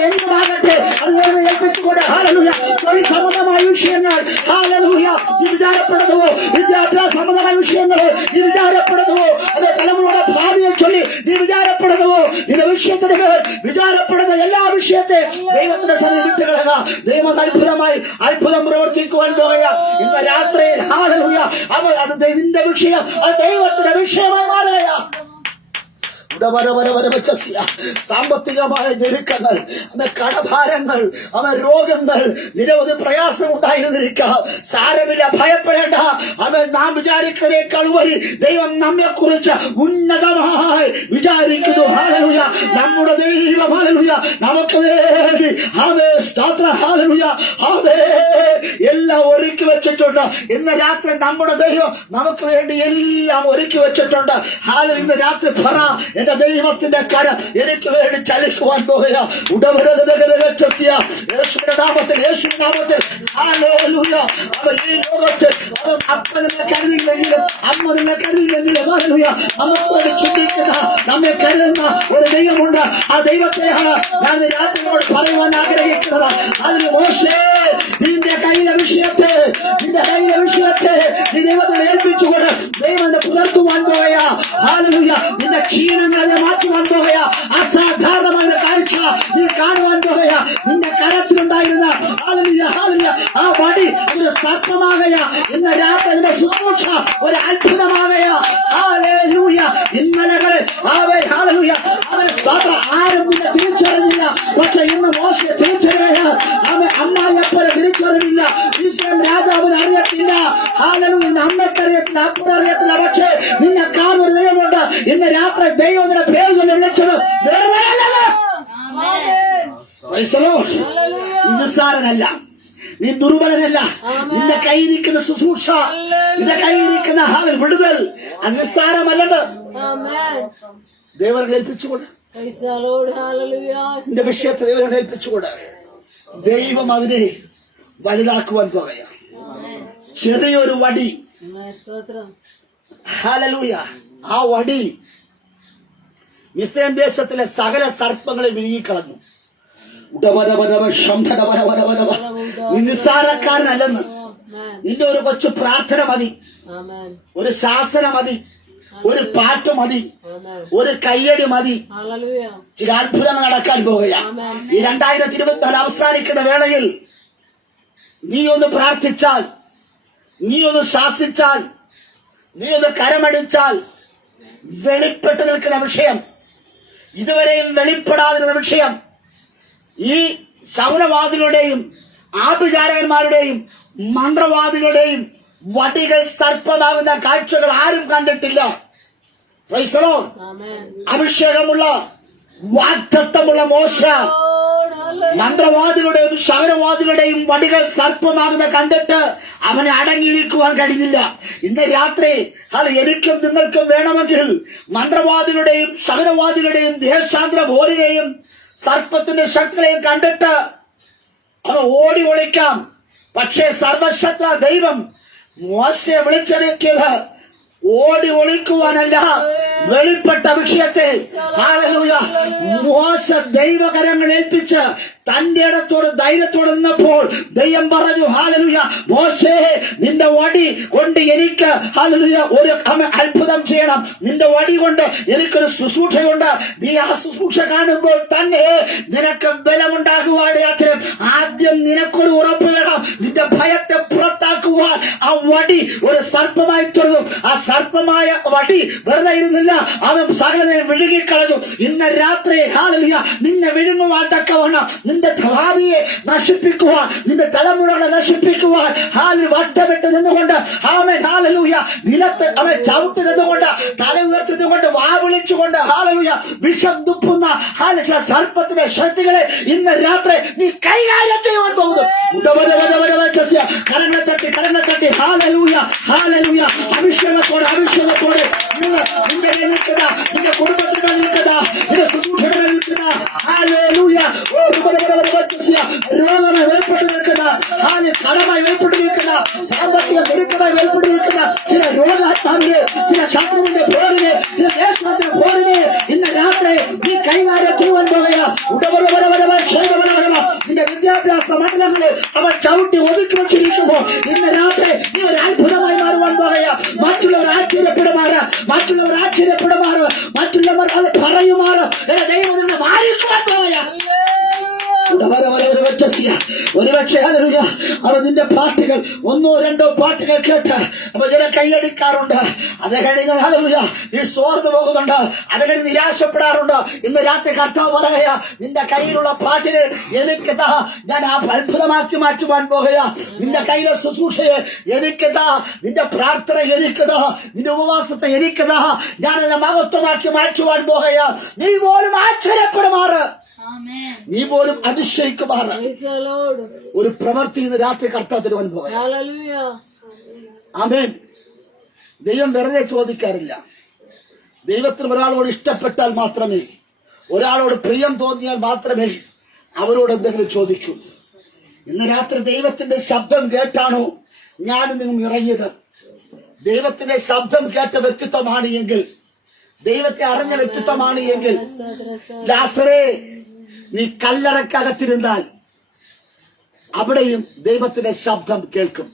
എങ്ങുമാകട്ടെ അത് ഏൽപ്പിച്ചുകൊണ്ട് ഹല്ലേലൂയ. തൊഴിൽ സംബന്ധമായ വിഷയങ്ങൾ ഹല്ലേലൂയ നീ വിചാരപ്പെടുന്നുവോ? വിദ്യാഭ്യാസ സംബന്ധമായ വിഷയങ്ങളെ നീ വിചാരപ്പെടുന്നുവോ? അതേ തലമുറയുടെ ഭാവിയെ ചൊല്ലി നീ വിചാരപ്പെടുന്നുവോ? നിന്റെ വിഷയത്തിന് മേൽ വിചാരപ്പെടുന്ന എല്ലാ വിഷയത്തെ ദൈവത്തിന്റെ സന്നിധി വിട്ടുകളയുക. ദൈവം അത്ഭുതം പ്രവർത്തിക്കുവാൻ പോകുക. ഇന്ന് രാത്രി ഹല്ലേലൂയ അത് നിന്റെ വിഷയം അത് ദൈവത്തിന്റെ വിഷയമായി മാറുകയാ. സാമ്പത്തികമായ ഞെരുക്കങ്ങൾ, കടഭാരങ്ങൾ, രോഗങ്ങൾ, നിരവധി പ്രയാസം ഉണ്ടായിരുന്നിരിക്കാം. സാരമില്ല, ഭയപ്പെടേണ്ട. നാം വിചാരിക്കുന്നതിനേക്കാൾ ഉപരി ദൈവം നമ്മെ കുറിച്ച് ഉന്നതമായി വിചാരിക്കുന്നു. ഹല്ലേലൂയ. നമ്മുടെ ദൈവം ഹല്ലേലൂയ നമുക്ക് വേണ്ടി ഹല്ലേലൂയ എല്ലാം ഒരുക്കി വെച്ചിട്ടുണ്ട്. ഇന്ന് രാത്രി നമ്മുടെ ദൈവം നമുക്ക് വേണ്ടി എല്ലാം ഒരുക്കി വെച്ചിട്ടുണ്ട്. ഇന്ന് രാത്രി പറ, എന്റെ ദൈവത്തിന്റെ കരം എനിക്ക് വേണ്ടി ചലിക്കുവാൻ പോകുക. യേശുവിന്റെ നാമത്തിൽ, യേശുവിന്റെ നാമത്തിൽ ഹല്ലേലൂയ. അവൻ ഈ ലോകത്തിൽ അപ്പ നിന്നെ കരുതിയില്ലെങ്കിലും അമ്മ നിന്നെ കരുതിയില്ലെങ്കിലും ഹല്ലേലൂയ നമുക്ക് വേണ്ടി ചിന്തിക്കുന്ന, നമ്മെ കരുതുന്ന ഒരു ദൈവമുണ്ട്. ആ ദൈവത്തെയാണ് ഞാൻ രാത്രിയോട് പറയുവാൻ ആഗ്രഹിക്കുന്നത്. അതിന് മോശേ, നിന്റെ കയ്യിലെ വിഷയത്തെ നീ ദൈവത്തെ ഏൽപ്പിച്ചുകൊണ്ട് ദൈവം പുലർത്തുവാൻ പോകുക. ഹല്ലേലൂയ. നിന്റെ ക്ഷീണങ്ങളെ മാറ്റുവാൻ പോകുക. അസാധാരണമായ കാഴ്ച നീ കാണുവാൻ പോകുക. നിന്റെ കരത്തിലുണ്ടായിരുന്ന ഹല്ലേലൂയ ആ വടി ഒരു സർപ്പമാകുക. ഇന്ന് രാത്രി അതിന്റെ ശുശ്രൂഷ ഒരു അത്ഭുതമാകുക. ഹല്ലേലൂയ. ഇന്നലകളിൽ ഹല്ലേലൂയ ആരും നിന്നെ തിരിച്ചറിഞ്ഞില്ല. പക്ഷെ ഇന്ന് മോശയെ തിരിച്ചറിയുക. അമ്മായിയപ്പോലെ തിരിച്ചറിവില്ല. ഇസ്രായേൽ രാജാവിന് അറിയത്തില്ല. ഹല്ലേലൂയ. അമ്മക്കറിയത്തില്ല, അപ്പനറിയത്തില്ല. പക്ഷേ നിന്നെ കാണുന്ന ദൈവമുണ്ട്. ഇന്ന് രാത്രി ദൈവം നിന്റെ പേര് ചൊല്ലി വിളിച്ചത് വെറുതെ അല്ലല്ലോ. നിസ്സാരനല്ല, നീ ദുർബലനല്ല. നിന്റെ കയ്യിരിക്കുന്ന ശുശ്രൂഷ, നിന്റെ കയ്യിരിക്കുന്ന വിടുതൽ നിസ്സാരമല്ലത്. ദൈവനെ ഏൽപ്പിച്ചുകൊണ്ട്, നിന്റെ വിഷയത്തെ ദൈവനെ ഏൽപ്പിച്ചുകൊണ്ട് ദൈവം അതിനെ വലുതാക്കുവാൻ പോകുകയാണ്. ചെറിയൊരു വടി, ഹല്ലേലൂയ, ആ വടി മിസ്രയീം ദേശത്തിലെ സകല സർപ്പങ്ങളെ വിഴുങ്ങിക്കളഞ്ഞു. നീ നിസ്സാരക്കാരനല്ലെന്ന്. നിന്റെ ഒരു കൊച്ചു പ്രാർത്ഥന മതി, ഒരു ശാസന മതി, ഒരു പാട്ട് മതി, ഒരു കയ്യടി മതി. ചില അത്ഭുതങ്ങൾ നടക്കാൻ പോകുകയാണ്. ഈ 2024 അവസാനിക്കുന്ന വേളയിൽ നീ ഒന്ന് പ്രാർത്ഥിച്ചാൽ, നീ ഒന്ന് ശാസിച്ചാൽ, നീ ഒന്ന് കരമടിച്ചാൽ വെളിപ്പെട്ട് നിൽക്കുന്ന വിഷയം, ഇതുവരെയും വെളിപ്പെടാതിരുന്ന വിഷയം, ഈ ശൗനവാദികളുടെയും ആഭിചാരകന്മാരുടെയും മന്ത്രവാദികളുടെയും വടികൾ സർപ്പമാകുന്ന കാഴ്ചകൾ ആരും കണ്ടിട്ടില്ല. അഭിഷേകമുള്ള വാഗ്ദത്തമുള്ള മോശ മന്ത്രവാദികളുടെയും ശൗനവാദികളുടെയും വടികൾ സർപ്പമാകുന്ന കണ്ടിട്ട് അവനെ അടങ്ങിയിരിക്കുവാൻ കഴിഞ്ഞില്ല. ഇന്ന് രാത്രി എനിക്കും നിങ്ങൾക്കും വേണമെങ്കിൽ മന്ത്രവാദികളുടെയും ശൗനവാദികളുടെയും ദേശാന്തര പോരിനെയും സർപ്പത്തിന്റെ ശക്തികളെയും കണ്ടിട്ട് അവൻ ഓടി ഒളിക്കാം. പക്ഷേ സർവശക്ത ദൈവം മോശയെ വിളിച്ചിറക്കിയത് ഓടി ഒളിക്കുവാനല്ല, വെളിപ്പെട്ട വിഷയത്തെ ഹല്ലേലൂയ മോശ ദൈവകരങ്ങൾ ഏൽപ്പിച്ച് തന്റെ ഇടത്തോട് ധൈര്യത്തോട് നിന്നപ്പോൾ ദൈവം പറഞ്ഞു, ഹല്ലേലൂയ മോശേ, നിന്റെ വടി കൊണ്ട് എനിക്ക് ഹല്ലേലൂയ ഒരു അത്ഭുതം ചെയ്യണം. നിന്റെ വടി കൊണ്ട് എനിക്കൊരു ശുശ്രൂഷയുണ്ട്. നീ ആ ശുശ്രൂഷ കാണുമ്പോൾ തന്നെ നിനക്ക് ബലമുണ്ടാകുവാൻ ആദ്യം നിനക്കൊരു ഉറപ്പ് വേണം. നിന്റെ ഭയത്തെ പുറത്താക്കുവാൻ ആ വടി ഒരു സർപ്പമായി തുറന്നു. ആ സർപ്പമായ വടി വെറുതെ ഇരുന്നില്ല, അവൻ സകലനെ വിഴുങ്ങിക്കളഞ്ഞു. ഇന്ന് രാത്രി ഹല്ലേലൂയ നിന്നെ വിഴുങ്ങുവാൻ തക്കവണ്ണം, നിന്റെ ഭാവിയെ നശിപ്പിക്കുവാൻ, നിന്റെ തലമുറകളെ നശിപ്പിക്കുവാൻ വട്ടമിട്ട് നിന്നുകൊണ്ട് അവൻ ഹല്ലേലൂയ നിലത്ത് അവൻ ചവിട്ടി നിന്നുകൊണ്ട്, തല ഉയർത്തി നിന്നുകൊണ്ട്, വാ വിളിച്ചുകൊണ്ട് ഹല്ലേലൂയ വിഷം തുപ്പുന്ന സർപ്പത്തിന്റെ ശക്തികളെ ഇന്ന് രാത്രി നീ കൈകാര്യം ചെയ്യുവാൻ പോകുന്നു. കരങ്ങളെ തട്ടി ഹല്ലേലൂയ ഹല്ലേലൂയ അഭിഷേകത്തോടെ നിന്റെ നിൽക്കുന്ന, നിന്റെ കുടുംബത്തിന് നിൽക്കുന്ന, നിന്റെ ശുശ്രൂഷകളെ നിൽക്കുന്ന ഹല്ലേലൂയ രോഗമായി വേർപെട്ട് നിൽക്കുന്ന, കടമായി വേർപെട്ട് നിൽക്കുന്ന, സാമ്പത്തിക ദുരിതമായി വേർപെട്ട് നിൽക്കുന്ന ചില രോഗാത്മാവിനെ, ചില ശത്രുവിന്റെ പോരിനെ, ചില ദേശത്തിന്റെ പോരിനെ ഇന്ന് രാത്രി നീ കൈകാര്യം ചെയ്യുവാൻ പോകുക. നിന്റെ വിദ്യാഭ്യാസ മണ്ഡലങ്ങളിൽ അവൻ ചവിട്ടി ഒതുക്കി വെച്ചിരിക്കുമ്പോൾ ഇന്ന് രാത്രി നീ ഒരു അത്ഭുതമായി മാറുവാൻ പോകുക. മറ്റുള്ളവർ ആശ്ചര്യപ്പെടുമാറ്, മറ്റുള്ളവർ അത് പറയുമാറ് ദൈവം മാറിക്കുവാൻ പോകുക. ഒരുപക്ഷെ അവൻ നിന്റെ പാട്ടുകൾ 1 2 പാട്ടുകൾ കേട്ട് അപ്പൊ ചില കൈയടിക്കാറുണ്ട്. അത് കഴിഞ്ഞ് ഹല്ലേലൂയ നീ സോർന്നു പോകുന്നുണ്ട്. അത് കഴിഞ്ഞ് നിരാശപ്പെടാറുണ്ട്. ഇന്ന് രാത്രി കർത്താവ് പറയുക, നിന്റെ കയ്യിലുള്ള പാട്ടിന് എനിക്ക് ഞാൻ ആ അത്ഭുതമാക്കി മാറ്റുവാൻ പോകുക. നിന്റെ കയ്യിലെ ശുശ്രൂഷയെ എനിക്ക് നിന്റെ പ്രാർത്ഥന എനിക്ക് നിന്റെ ഉപവാസത്തെ എനിക്ക് ഞാൻ എന്നെ മഹത്വമാക്കി മാറ്റുവാൻ പോകുക. നീ പോലും ആശ്ചര്യപ്പെടുമാറ്, നീ പോലും അതിശയിക്കുമാറ് ഒരു പ്രവൃത്തി ഇന്ന് രാത്രി കർത്താവ് തരുവാൻ പോകുക. ആമേൻ. ദൈവം വെറുതെ ചോദിക്കാറില്ല. ദൈവത്തിന് ഒരാളോട് ഇഷ്ടപ്പെട്ടാൽ മാത്രമേ, ഒരാളോട് പ്രിയം തോന്നിയാൽ മാത്രമേ അവരോട് എന്തെങ്കിലും ചോദിക്കൂ. ഇന്ന് രാത്രി ദൈവത്തിന്റെ ശബ്ദം കേട്ടാണോ ഞാൻ നിങ്ങൾ ഇറങ്ങിയത്? ദൈവത്തിന്റെ ശബ്ദം കേട്ട വ്യക്തിത്വമാണ് എങ്കിൽ, ദൈവത്തെ അറിഞ്ഞ വ്യക്തിത്വമാണ് എങ്കിൽ, ലാസറേ നീ കല്ലറക്കകത്തിരുന്നാൽ അവിടെയും ദൈവത്തിന്റെ ശബ്ദം കേൾക്കും.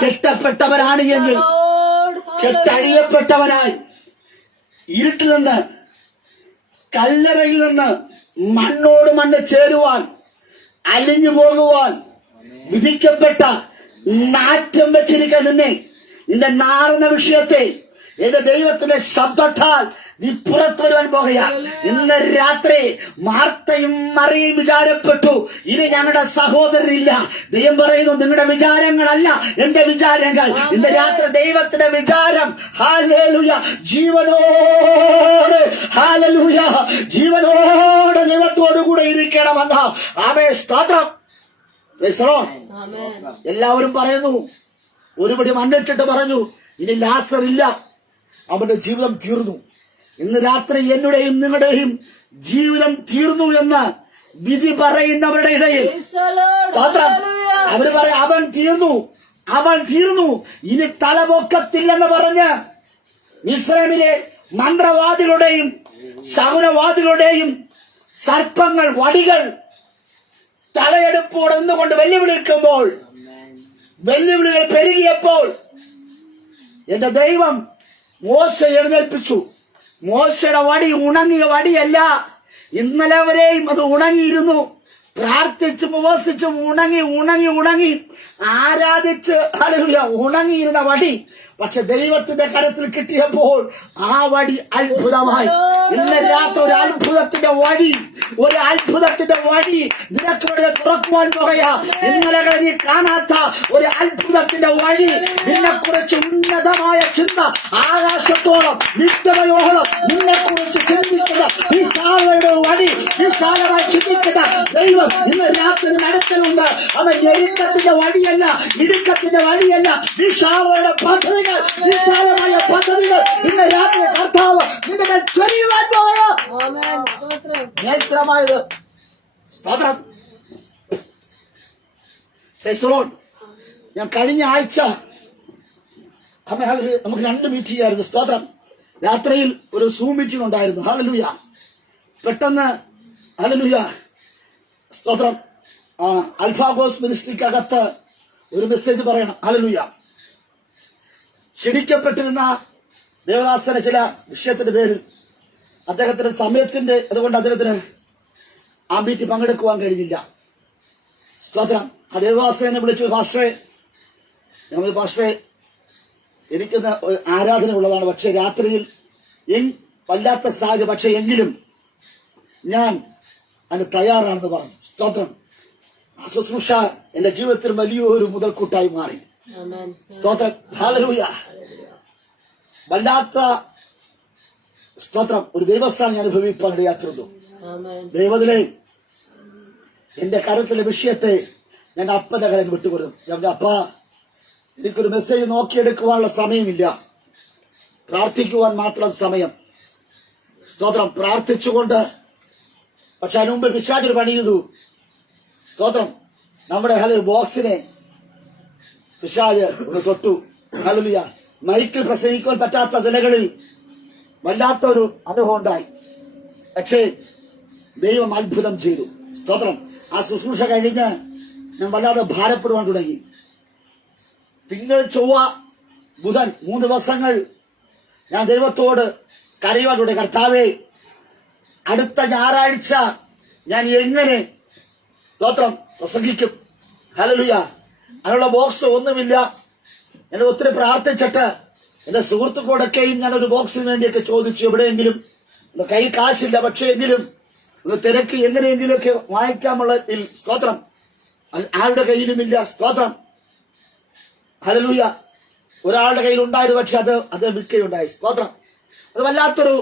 കെട്ടപ്പെട്ടവരാണ് എങ്കിൽ, കെട്ടഴിയപ്പെട്ടവനായി ഇരുട്ടിൽ നിന്ന്, കല്ലറയിൽ നിന്ന് മണ്ണോട് മണ്ണ് ചേരുവാൻ, അലിഞ്ഞു പോകുവാൻ വിധിക്കപ്പെട്ട നാറ്റം വെച്ചിരിക്കാൻ നിന്റെ നാറുന്ന വിഷയത്തെ എന്റെ ദൈവത്തിന്റെ ശബ്ദത്താൽ നീ പുറത്തു വരുവാൻ പോകുക. ഇന്ന് രാത്രി മാർത്തയും മറിയയും വിചാരപ്പെട്ടു, ഇനി ഞങ്ങളുടെ സഹോദരനില്ല. ദൈവം പറയുന്നു, നിങ്ങളുടെ വിചാരങ്ങളല്ല എന്റെ വിചാരങ്ങൾ. ഇന്ന് രാത്രി ദൈവത്തിന്റെ വിചാരം ഹല്ലേലൂയ ജീവനോട്, ഹല്ലേലൂയ ജീവനോട് ദൈവത്തോടു കൂടെ ഇരിക്കണമെന്ന്. ആമേൻ, സ്തോത്രം. എല്ലാവരും പറയുന്നു, ഒരുപടി മണ്ണിട്ടിട്ട് പറഞ്ഞു, ഇനി ലാസർ ഇല്ല, അവന്റെ ജീവിതം തീർന്നു. ഇന്ന് രാത്രി എന്റെയും നിങ്ങളുടെയും ജീവിതം തീർന്നു എന്ന് വിധി പറയുന്നവരുടെ ഇടയിൽ സ്തോത്രം. അവര് പറയും, അവൻ തീർന്നു, അവൻ തീർന്നു, ഇനി തലപൊക്കത്തില്ലെന്ന് പറഞ്ഞ് മിസ്രൈമിലെ മന്ത്രവാദികളുടെയും ശകുനവാദികളുടെയും സർപ്പങ്ങൾ, വടികൾ തലയെടുപ്പോടെ നിന്നുകൊണ്ട് വെല്ലുവിളിക്കുമ്പോൾ, വെല്ലുവിളികൾ പെരുകിയപ്പോൾ എന്റെ ദൈവം മോശ എഴുന്നേൽപ്പിച്ചു. മോശയുടെ വടി ഉണങ്ങിയ വടിയല്ല, ഇന്നലെ വരെയും അത് ഉണങ്ങിയിരുന്നു. പ്രാർത്ഥിച്ചും ഉപവസിച്ചും ഉണങ്ങി ഉണങ്ങി ഉണങ്ങി ആരാധിച്ച് ഹല്ലേലൂയ ഉണങ്ങിയിരുന്ന വടി പക്ഷെ ദൈവത്തിന്റെ കരത്തിൽ കിട്ടിയപ്പോൾ ആ വടി അത്ഭുതമായി. ഇന്ന് രാത്രി ഒരു അത്ഭുതത്തിന്റെ വഴി, ഒരു അത്ഭുതത്തിന്റെ വഴി നിനക്ക് വേണ്ടി തുറക്കുവാൻ പോകയാ. ഇന്നലെ നീ കാണാത്ത ഒരു അത്ഭുതത്തിന്റെ വഴി, നിന്നെക്കുറിച്ച് ഉന്നതമായ ചിന്ത, ആകാശത്തോളം നിത്യതയോളം നിന്നെക്കുറിച്ച് ചിന്തിക്കുന്ന വിശാലയുടെ വഴി, വിശാലമായി ചിന്തിക്കുന്ന ദൈവം ഇന്ന് രാത്രി നടത്തലുണ്ട്. അവൻ ഞെരുക്കത്തിന്റെ വഴിയല്ല, ഇടുക്കത്തിന്റെ വഴിയല്ല, വിശാലയുടെ പദ്ധതികൾ, വിശാലമായ പദ്ധതികൾ ഇന്ന് രാത്രി കർത്താവ് നിന്റെ ചൊരിയുവാൻ പോയ നേത്രമായത്. സ്തോത്രം. ഞാൻ കഴിഞ്ഞ ആഴ്ച നമുക്ക് 2 മീറ്റിംഗ് ആയിരുന്നു. സ്തോത്രം. രാത്രിയിൽ ഒരു സൂം മീറ്റിംഗ് ഉണ്ടായിരുന്നു. ഹല്ലേലൂയ. പെട്ടെന്ന് ഹല്ലേലൂയ സ്തോത്രം അൽഫാഗോസ് മിനിസ്ട്രിക്കകത്ത് ഒരു മെസ്സേജ് പറയണം. ഹല്ലേലൂയ. ക്ഷണിക്കപ്പെട്ടിരുന്ന ദേവദാസന് ചില വിഷയത്തിന്റെ പേരിൽ അദ്ദേഹത്തിന്റെ സമയത്തിന്റെ അതുകൊണ്ട് അദ്ദേഹത്തിന് ആ മീറ്റിംഗ് പങ്കെടുക്കുവാൻ കഴിഞ്ഞില്ല. സ്തോത്രം. ആ ദേവദാസനെ വിളിച്ചു, ഭാഷയെ ഞങ്ങൾ ഭാഷയെ എനിക്കൊന്ന് ആരാധന ഉള്ളതാണ്, പക്ഷെ രാത്രിയിൽ വല്ലാത്ത സാഹചര്യം, പക്ഷെ എങ്കിലും ഞാൻ അതിന് തയ്യാറാണെന്ന് പറഞ്ഞു. സ്തോത്രം. ആ ശുശ്രൂഷ എന്റെ ജീവിതത്തിൽ വലിയൊരു മുതൽക്കൂട്ടായി മാറി. സ്തോത്രം. ഹല്ലേലൂയ. വല്ലാത്ത സ്തോത്രം ഒരു ദൈവസ്ഥാനം ഞാൻ അനുഭവിക്കാൻ ഇടയാത്തുള്ളൂ. ദൈവത്തിലെ എന്റെ കരത്തിലെ വിഷയത്തെ ഞാൻ അപ്പന്റെ കരൻ വിട്ടുകൊടുക്കും. ഞാൻ അപ്പ എനിക്കൊരു മെസ്സേജ് നോക്കിയെടുക്കുവാനുള്ള സമയമില്ല, പ്രാർത്ഥിക്കുവാൻ മാത്രം സമയം. സ്തോത്രം. പ്രാർത്ഥിച്ചുകൊണ്ട് പക്ഷെ അതിനു മുമ്പ് പിശാചൊരു പണി ചെയ്തു. സ്തോത്രം. നമ്മുടെ ബോക്സിനെ പിശാച് ഒന്ന് തൊട്ടു. ഹല്ലേലൂയ. മൈക്കിൽ പ്രസംഗിക്കുവാൻ പറ്റാത്ത നിലകളിൽ വല്ലാത്തൊരു അനുഭവം ഉണ്ടായി. പക്ഷേ ദൈവം അത്ഭുതം ചെയ്തു. സ്തോത്രം. ആ ശുശ്രൂഷ കഴിഞ്ഞ് ഞാൻ വല്ലാതെ ഭാരപ്പെടുവാൻ തുടങ്ങി. തിങ്കൾ, ചൊവ്വ, ബുധൻ 3 ദിവസങ്ങൾ ഞാൻ ദൈവത്തോട് കരയുവാൻ തുടങ്ങി. കർത്താവേ, അടുത്ത ഞായറാഴ്ച ഞാൻ എങ്ങനെ സ്തോത്രം പ്രസംഗിക്കും. ഹല്ലേലൂയ. അതിനുള്ള ബോക്സ് ഒന്നുമില്ല. ഞാൻ ഒത്തിരി പ്രാർത്ഥിച്ചിട്ട് എന്റെ സുഹൃത്തുക്കളോടൊക്കെയും ഞാൻ ഒരു ബോക്സിന് വേണ്ടിയൊക്കെ ചോദിച്ചു. എവിടെയെങ്കിലും കയ്യിൽ കാശില്ല, പക്ഷേ എങ്കിലും ഒന്ന് തിരക്ക് എങ്ങനെയെങ്കിലുമൊക്കെ വാങ്ങിക്കാമുള്ള സ്തോത്രം ആരുടെ കയ്യിലുമില്ല. സ്തോത്രം ഹല്ലേലൂയ. ഒരാളുടെ കയ്യിൽ ഉണ്ടായിരുന്നു, പക്ഷെ അത് വിൽക്കുകയുണ്ടായി. സ്തോത്രം. അത് വല്ലാത്തൊരു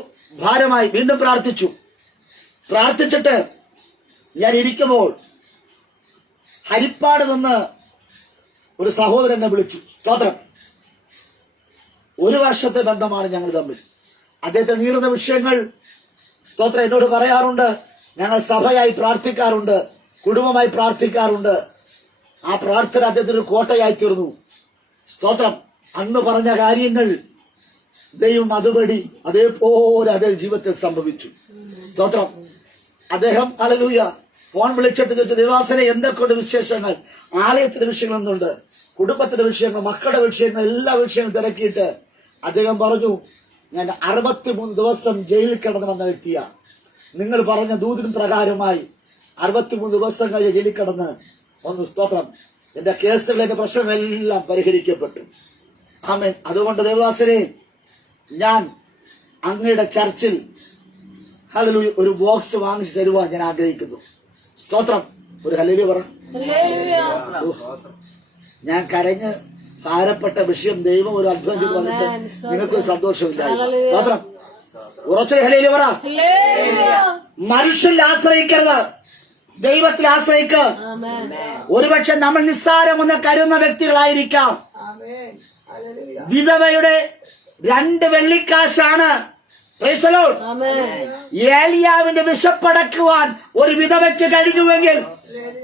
ഭാരമായി. വീണ്ടും പ്രാർത്ഥിച്ചിട്ട് ഞാൻ ഇരിക്കുമ്പോൾ ഹരിപ്പാട് നിന്ന് ഒരു സഹോദരനെ വിളിച്ചു. സ്തോത്രം. 1 വർഷത്തെ ബന്ധമാണ് ഞങ്ങൾ തമ്മിൽ. അദ്ദേഹത്തെ നീറുന്ന വിഷയങ്ങൾ സ്തോത്രം എന്നോട് പറയാറുണ്ട്. ഞങ്ങൾ സഭയായി പ്രാർത്ഥിക്കാറുണ്ട്, കുടുംബമായി പ്രാർത്ഥിക്കാറുണ്ട്. ആ പ്രാർത്ഥന അദ്ദേഹത്തിന് ഒരു കോട്ടയായി തീർന്നു. സ്തോത്രം. അന്ന് പറഞ്ഞ കാര്യങ്ങൾ ദൈവം അതുപടി അതേപോലെ അതേ ജീവിതത്തിൽ സംഭവിച്ചു. സ്തോത്രം. അദ്ദേഹം ഹല്ലേലൂയ ഫോൺ വിളിച്ചിട്ട് ചോദിച്ചു, ദേവാസനെ എന്തൊക്കെയുണ്ട് വിശേഷങ്ങൾ, ആലയത്തിന്റെ വിഷയങ്ങൾ എന്തുണ്ട്, കുടുംബത്തിന്റെ വിഷയങ്ങൾ, മക്കളുടെ വിഷയങ്ങൾ, എല്ലാ വിഷയങ്ങളും തിരക്കിയിട്ട് അദ്ദേഹം പറഞ്ഞു, ഞാൻ 63 ദിവസം ജയിലിൽ കിടന്നു വന്ന വ്യക്തിയാ. നിങ്ങൾ പറഞ്ഞ ദൂതിന് പ്രകാരമായി 63 ദിവസം കഴിഞ്ഞ് ജയിലിൽ കിടന്ന് ഒന്ന്. സ്തോത്രം. എന്റെ കേസുകൾ, എന്റെ പ്രശ്നങ്ങളെല്ലാം പരിഹരിക്കപ്പെട്ടു. ആമേൻ. അതുകൊണ്ട് ദേവദാസനെ, ഞാൻ അങ്ങയുടെ ചർച്ചിൽ ഹല്ലേലൂയ ഒരു ബോക്സ് വാങ്ങിച്ചു തരുവാൻ ഞാൻ ആഗ്രഹിക്കുന്നു. സ്തോത്രം. ഒരു ഹല്ലേലൂയ പറ. ഞാൻ കരഞ്ഞ് ഭാരപ്പെട്ട വിഷയം ദൈവം ഒരു അത്ഭുതം ചെയ്ത് വന്നിട്ട് നിങ്ങൾക്ക് സന്തോഷമില്ല. സ്തോത്രം. ഉറച്ച ഹല്ലേലൂയ പറ. മനുഷ്യരിൽ ആശ്രയിക്കരുത്, ദൈവത്തിൽ ആശ്രയിക്കുക. ഒരുപക്ഷെ നമ്മൾ നിസ്സാരമെന്ന് കരുതുന്ന വ്യക്തികളായിരിക്കാം. വിധവയുടെ 2 വെള്ളിക്കാശാണ്. ഏലിയാവിന്റെ വിശപ്പടക്കുവാൻ ഒരു വിധവയ്ക്ക് കഴിഞ്ഞുവെങ്കിൽ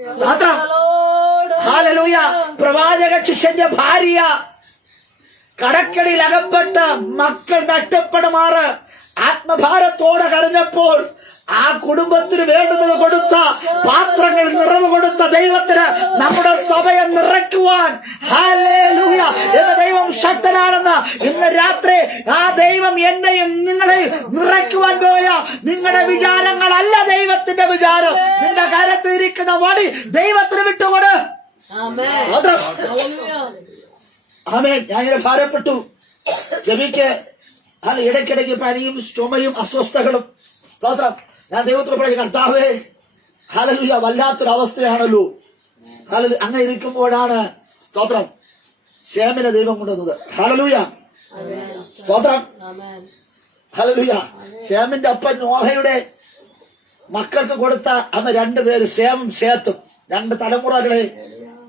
സ്തോത്രം ഹല്ലേലൂയ. പ്രവാചക ശിഷ്യന്റെ ഭാര്യ കടക്കടിയിൽ അകപ്പെട്ട് മക്കൾ നഷ്ടപ്പെടുമാറ് ആത്മഭാരത്തോടെ കരഞ്ഞപ്പോൾ ആ കുടുംബത്തിന് വേണ്ടുന്നത് കൊടുത്ത, പാത്രങ്ങൾ നിറവ് കൊടുത്ത ദൈവത്തിന് നമ്മുടെ സഭയെ നിറയ്ക്കുവാൻ ഹല്ലേലൂയ എന്ന ദൈവം ശക്തനാണെന്ന് ഇന്ന് രാത്രി ആ ദൈവം എന്നെയും നിങ്ങളെയും നിറയ്ക്കുവാൻ പോയ നിങ്ങളുടെ വിചാരങ്ങളല്ല ദൈവത്തിന്റെ വിചാരം. നിന്റെ കരത്തിരിക്കുന്ന വടി ദൈവത്തിന് വിട്ടുകൊട്. ആമേൻ. ഞാനിങ്ങനെ ഭാരപ്പെട്ടു. ചെവിക്ക് ഇടയ്ക്കിടയ്ക്ക് പനിയും ചുമയും അസ്വസ്ഥകളും. സ്തോത്രം. ഞാൻ ദൈവത്തിന് പറയും, കർത്താവേ ഹല്ലേലൂയ വല്ലാത്തൊരവസ്ഥയാണല്ലോ. ഹല്ലേലൂയ. അങ്ങനെ ഇരിക്കുമ്പോഴാണ് സ്തോത്രം ശേമിനെ ദൈവം കൊണ്ടുവന്നത്. ഹല്ലേലൂയ. സ്തോത്രം. ഹല്ലേലൂയ. ശേമിന്റെ അപ്പൻ നോഹയുടെ മക്കൾക്ക് കൊടുത്ത അമ്മ 2 പേര് ശേമും ശേത്തും 2 തലമുറകളെ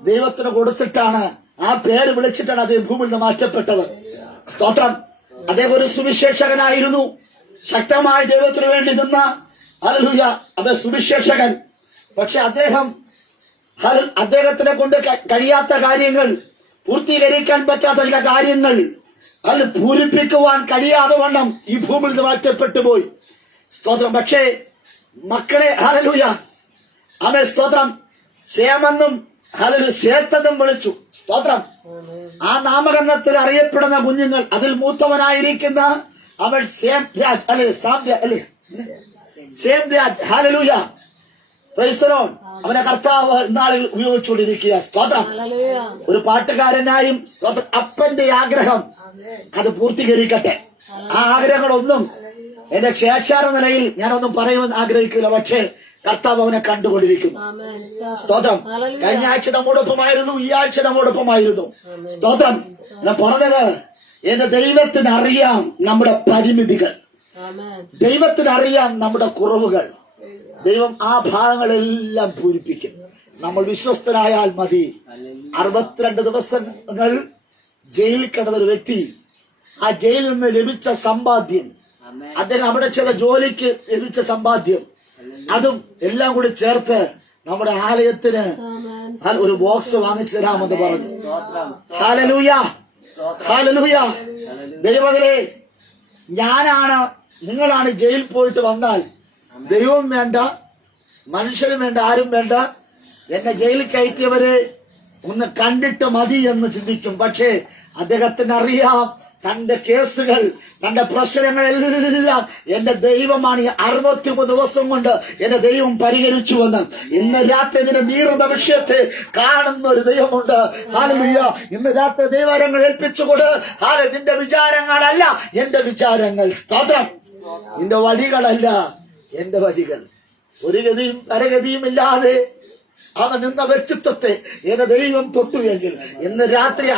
ദൈവത്തിന് കൊടുത്തിട്ടാണ്, ആ പേര് വിളിച്ചിട്ടാണ് അദ്ദേഹം ഭൂമിയിൽ നിന്ന് മാറ്റപ്പെട്ടത്. സ്തോത്രം. അദ്ദേഹം ഒരു സുവിശേഷകനായിരുന്നു. ശക്തമായി ദൈവത്തിന് വേണ്ടി നിന്ന ഹല്ലേലൂയ അദ്ദേഹം സുവിശേഷകൻ. പക്ഷെ അദ്ദേഹത്തിനെ കൊണ്ട് കഴിയാത്ത കാര്യങ്ങൾ, പൂർത്തീകരിക്കാൻ പറ്റാത്ത ചില കാര്യങ്ങൾ അതിൽ പൂരിപ്പിക്കുവാൻ കഴിയാതെ വണ്ണം ഈ ഭൂമിയിൽ നിന്ന് മാറ്റപ്പെട്ടു പോയി. സ്തോത്രം. പക്ഷേ മക്കളെ ഹല്ലേലൂയ അവൻ സ്തോത്രം ശേമെന്നും ഹല്ലേലൂയ ശേത്തെന്നും വിളിച്ചു. സ്തോത്രം. ആ നാമകരണത്തിൽ അറിയപ്പെടുന്ന കുഞ്ഞുങ്ങൾ, അതിൽ മൂത്തവനായിരിക്കുന്ന അവൻ ശേം രാജ് ഹല്ലേലൂയ. Praise the Lord. അവനെ കർത്താവ് ഇന്നാളിൽ ഉപയോഗിച്ചുകൊണ്ടിരിക്കുക. സ്തോത്രം. ഒരു പാട്ടുകാരനായും സ്തോത്രം അപ്പന്റെ ആഗ്രഹം അത് പൂർത്തീകരിക്കട്ടെ. ആ ആഗ്രഹങ്ങളൊന്നും എന്റെ ശേഷാര നിലയിൽ ഞാനൊന്നും പറയുമെന്ന് ആഗ്രഹിക്കില്ല. പക്ഷേ കർത്താവ് അവനെ കണ്ടുകൊണ്ടിരിക്കുന്നു. സ്തോത്രം. കഴിഞ്ഞ ആഴ്ച നമ്മോടൊപ്പമായിരുന്നു, ഈ ആഴ്ച നമ്മോടൊപ്പമായിരുന്നു. സ്തോത്രം. ഞാൻ പറഞ്ഞത്, എന്റെ ദൈവത്തിന് അറിയാം നമ്മുടെ പരിമിതികൾ, ദൈവത്തിന് അറിയാം നമ്മുടെ കുറവുകൾ. ദൈവം ആ ഭാഗങ്ങളെല്ലാം പൂരിപ്പിക്കും. നമ്മൾ വിശ്വസ്തനായാൽ മതി. 62 ദിവസങ്ങൾ ജയിലിൽ കിടന്ന ഒരു വ്യക്തി, ആ ജയിലിൽ നിന്ന് ലഭിച്ച സമ്പാദ്യം, അദ്ദേഹം അവിടെ ചെയ്ത ജോലിക്ക് ലഭിച്ച സമ്പാദ്യം, അതും എല്ലാം കൂടി ചേർത്ത് നമ്മുടെ ആലയത്തിന് ഒരു ബോക്സ് വാങ്ങിച്ചു തരാമെന്ന് പറഞ്ഞു. ഹല്ലേലൂയ. ഹല്ലേലൂയ. ദൈവമേ, നിങ്ങളാണ് ജയിലിൽ പോയിട്ട് വന്നാൽ ദൈവവും വേണ്ട, മനുഷ്യരും വേണ്ട, ആരും വേണ്ട, എന്നെ ജയിലിൽ കയറ്റിയവരെ ഒന്ന് കണ്ടിട്ട് മതി എന്ന് ചിന്തിക്കും. പക്ഷേ അദ്ദേഹത്തിന് അറിയാം തന്റെ കേസുകൾ, തന്റെ പ്രശ്നങ്ങളെല്ലാം എന്റെ ദൈവമാണ് ഈ 63 ദിവസം കൊണ്ട് എന്റെ ദൈവം പരിഹരിച്ചുവെന്ന് ഇന്ന് രാത്രി ഇതിന്റെ നീറുന്ന വിഷയത്തെ കാണുന്ന ഒരു ദൈവമുണ്ട്. ഹല്ലേലൂയ. ഇന്ന് രാത്രി ദൈവകരങ്ങൾ ഏൽപ്പിച്ചുകൊണ്ട് നിന്റെ വിചാരങ്ങളല്ല എന്റെ വിചാരങ്ങൾ. സ്തോത്രം. നിന്റെ വഴികളല്ല എന്റെ വഴികൾ. ഒരു ഗതിയും പരഗതിയും ഇല്ലാതെ അവൻ നിന്ന വ്യക്തിത്വത്തെ എന്റെ ദൈവം തൊട്ടു എങ്കിൽ ഇന്ന് രാത്രി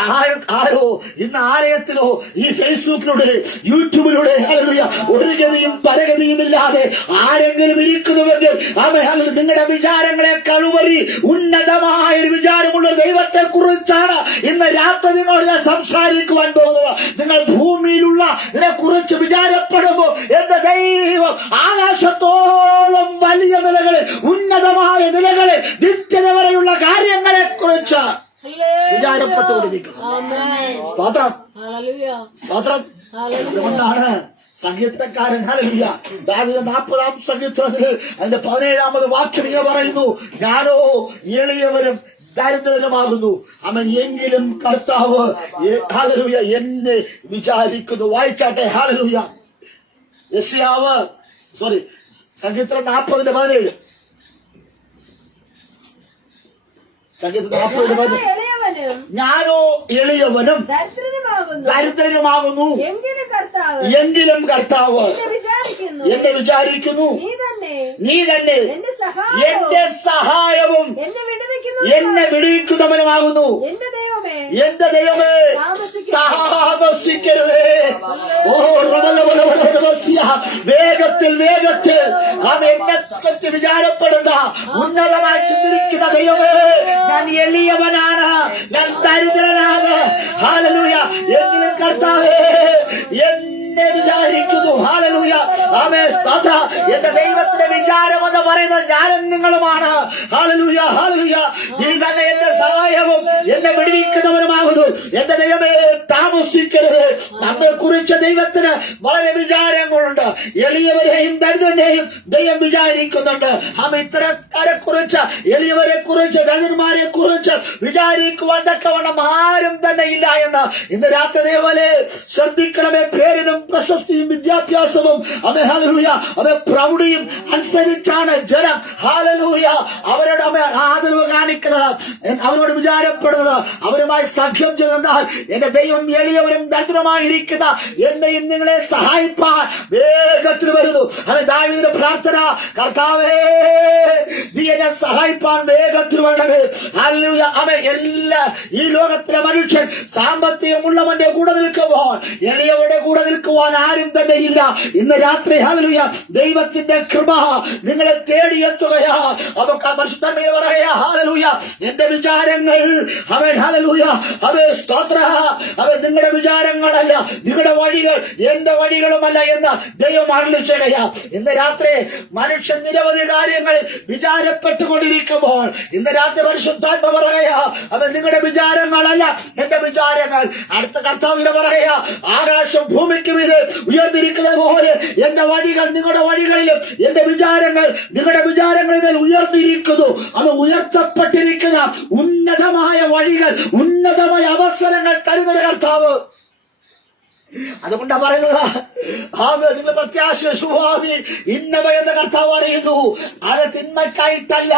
ആരോ ഇന്ന് ആലയത്തിലോ ഈ ഫേസ്ബുക്കിലൂടെ യൂട്യൂബിലൂടെ ഹല്ലേലൂയ ഒരു ഗതിയും പരഗതിയും ഇല്ലാതെ ആരെങ്കിലും ഇരിക്കുന്നുവെങ്കിൽ അവൻ നിങ്ങളുടെ വിചാരങ്ങളെക്കാൾ ഉപരി ഉന്നതമായ ഒരു വിചാരമുള്ള ദൈവത്തെ കുറിച്ചാണ് ഇന്ന് രാത്രി നിങ്ങളോട് ഞാൻ സംസാരിക്കുവാൻ പോകുന്നത്. നിങ്ങൾ ഭൂമിയിലുള്ള ഇതിനെ കുറിച്ച് വിചാരപ്പെടുമ്പോൾ എന്റെ ദൈവം ആകാശത്തോളം വലിയ നിലകളിൽ, ഉന്നതമായ നിലകളിൽ, നിത്യത വരെയുള്ള കാര്യങ്ങളെ കുറിച്ച് വിചാരപ്പെട്ടുകൊണ്ടിരിക്കുന്നു. സ്തോത്രം, സ്തോത്രം. അതുകൊണ്ടാണ് സംഗീതക്കാരൻ ഹല്ലേലൂയ ദാവീദ് 40-ാം സങ്കീർത്തനത്തിൽ അതിന്റെ 17-ാമത് വാക്യം ഇങ്ങനെ പറയുന്നു, ഞാനോ എളിയവരും ദരിദ്രനുമാകുന്നു, അവൻ എങ്കിലും കർത്താവ് ഹല്ലേലൂയ എന്നെ വിചാരിക്കുന്നു. വായിച്ചാട്ടെ. ഹല്ലേലൂയ. സംഗീതം 40-17. സംഗീതം 40-17. ഞാനോ എളിയവനും ദരിദ്രനുമാകുന്നു, എങ്കിലും കർത്താവ് എന്നെ വിചാരിക്കുന്നു. നീ തന്നെ എന്റെ സഹായവും എന്നെ വിടുവിക്കുന്നവനുമാകുന്നു. എന്റെ ദൈവമേ താമസിക്കരുതേ. വേഗത്തിൽ വേഗത്തിൽ അവൻ എന്നെ പറ്റി വിചാരപ്പെടുന്ന ഉന്നതമായി ചിന്തിക്കുന്ന ദൈവമേ, ഞാൻ എളിയവനാണ്, ഞാൻ ദരിദ്രനാണ്. ഹല്ലേലൂയ. എങ്കിലും കർത്താവേ എന്നെ വിചാരിക്കുന്നു. ഹല്ലേലൂയ. ആമേൻ. സ്തോത്രം. എന്റെ ദൈവത്തിന്റെ വിചാരം എന്ന് പറയുന്നത് ഞാനും നിങ്ങളുമാണ്. ഹല്ലേലൂയ. ഹല്ലേലൂയ. നീ തന്നെ എന്റെ സഹായവും എന്നെ വിടുവിക്കുന്നവനുമാകുന്നു. എന്റെ ദൈവമേ താമസിക്കരുത്. നമ്മെ കുറിച്ച് ദൈവത്തിന് വളരെ വിചാരങ്ങളുണ്ട്. എളിയവരെയും ദരിദ്രനെയും ദൈവം വിചാരിക്കുന്നുണ്ട്. ഇത്തരക്കാരെ കുറിച്ച്, എളിയവരെ കുറിച്ച്, ദരിദ്രന്മാരെ കുറിച്ച് വിചാരിക്കുവാൻ തക്കവണ്ണം ആരും തന്നെ ഇല്ല എന്ന് ഇന്ന് രാത്രി ദേവലെ ശ്രദ്ധിക്കണമേ. പേരിനും പ്രശസ്തിയും വിദ്യാഭ്യാസവും ഹല്ലേലൂയ പ്രൗഢിയും അനുസരിച്ചാണ് ജനം ഹല്ലേലൂയ അവരോട് ആദരവ് കാണിക്കുന്നത്, അവരോട് വിചാരപ്പെടുന്നത്, അവരുമായി സഖ്യം ചെയ്യുന്നാൽ എന്റെ ദൈവം എളിയവരും ദരിദ്രമായിരിക്കുന്ന എന്നെയും നിങ്ങളെ സഹായിപ്പാൻ വേഗത്തിൽ വരുന്നു. ദാവീദിന്റെ പ്രാർത്ഥന, കർത്താവേ നീ എന്നെ സഹായിപ്പാൻ വേഗത്തിൽ വരണമേ. ഹല്ലേലൂയ. ഈ ലോകത്തിലെ മനുഷ്യൻ സാമ്പത്തികമുള്ളവന്റെ കൂടെ നിൽക്കുമ്പോൾ എളിയവരുടെ കൂടെ നിൽക്കുവാൻ ആരും തന്നെ ഇല്ല. ഇന്ന് രാത്രി ഹല്ലേലൂയ ദൈവത്തിന്റെ കൃപ നിങ്ങളെ തേടിയെത്തുകയാ. പരിശുദ്ധമേ പറയാ ഹല്ലേലൂയ എന്റെ വിചാരങ്ങൾ ഹല്ലേലൂയ സ്തോത്ര നിങ്ങളുടെ വിചാരങ്ങളല്ല, നിങ്ങളുടെ വഴികൾ എന്റെ വഴികളുമല്ല എന്ന് ദൈവം അരുളിച്ചെയ്യുകയാ. ഇന്ന് രാത്രി മനുഷ്യൻ നിരവധി കാര്യങ്ങൾ വിചാരപ്പെട്ടുകൊണ്ടിരിക്കുമ്പോൾ ഇന്ന് രാത്രി പരിശുദ്ധാത്മ പറയാ നിങ്ങളുടെ വിചാരങ്ങളല്ല എന്റെ വിചാരങ്ങൾ. അടുത്ത കർത്താവിനെ പറയാ ആകാശം ഭൂമിക്ക് മീതെ ഉയർന്നിരിക്കുന്നത് പോലെ എന്റെ വഴികൾ നിങ്ങളുടെ വഴികളിലും എന്റെ വിചാരങ്ങൾ നിങ്ങളുടെ വിചാരങ്ങളിൽ ഉയർന്നിരിക്കുന്നു. അത് ഉയർത്തപ്പെട്ടിരിക്കുന്ന ഉന്നതമായ വഴികൾ, ഉന്നതമായ അവസരങ്ങൾ തരുന്ന കർത്താവ്. അതുകൊണ്ടാ പറയുന്നത് നിങ്ങൾ പ്രത്യാശ ശുഭാവി ഇന്നവ എന്ന കർത്താവ് അറിയുന്നു. അത് തിന്മയ്ക്കായിട്ടല്ല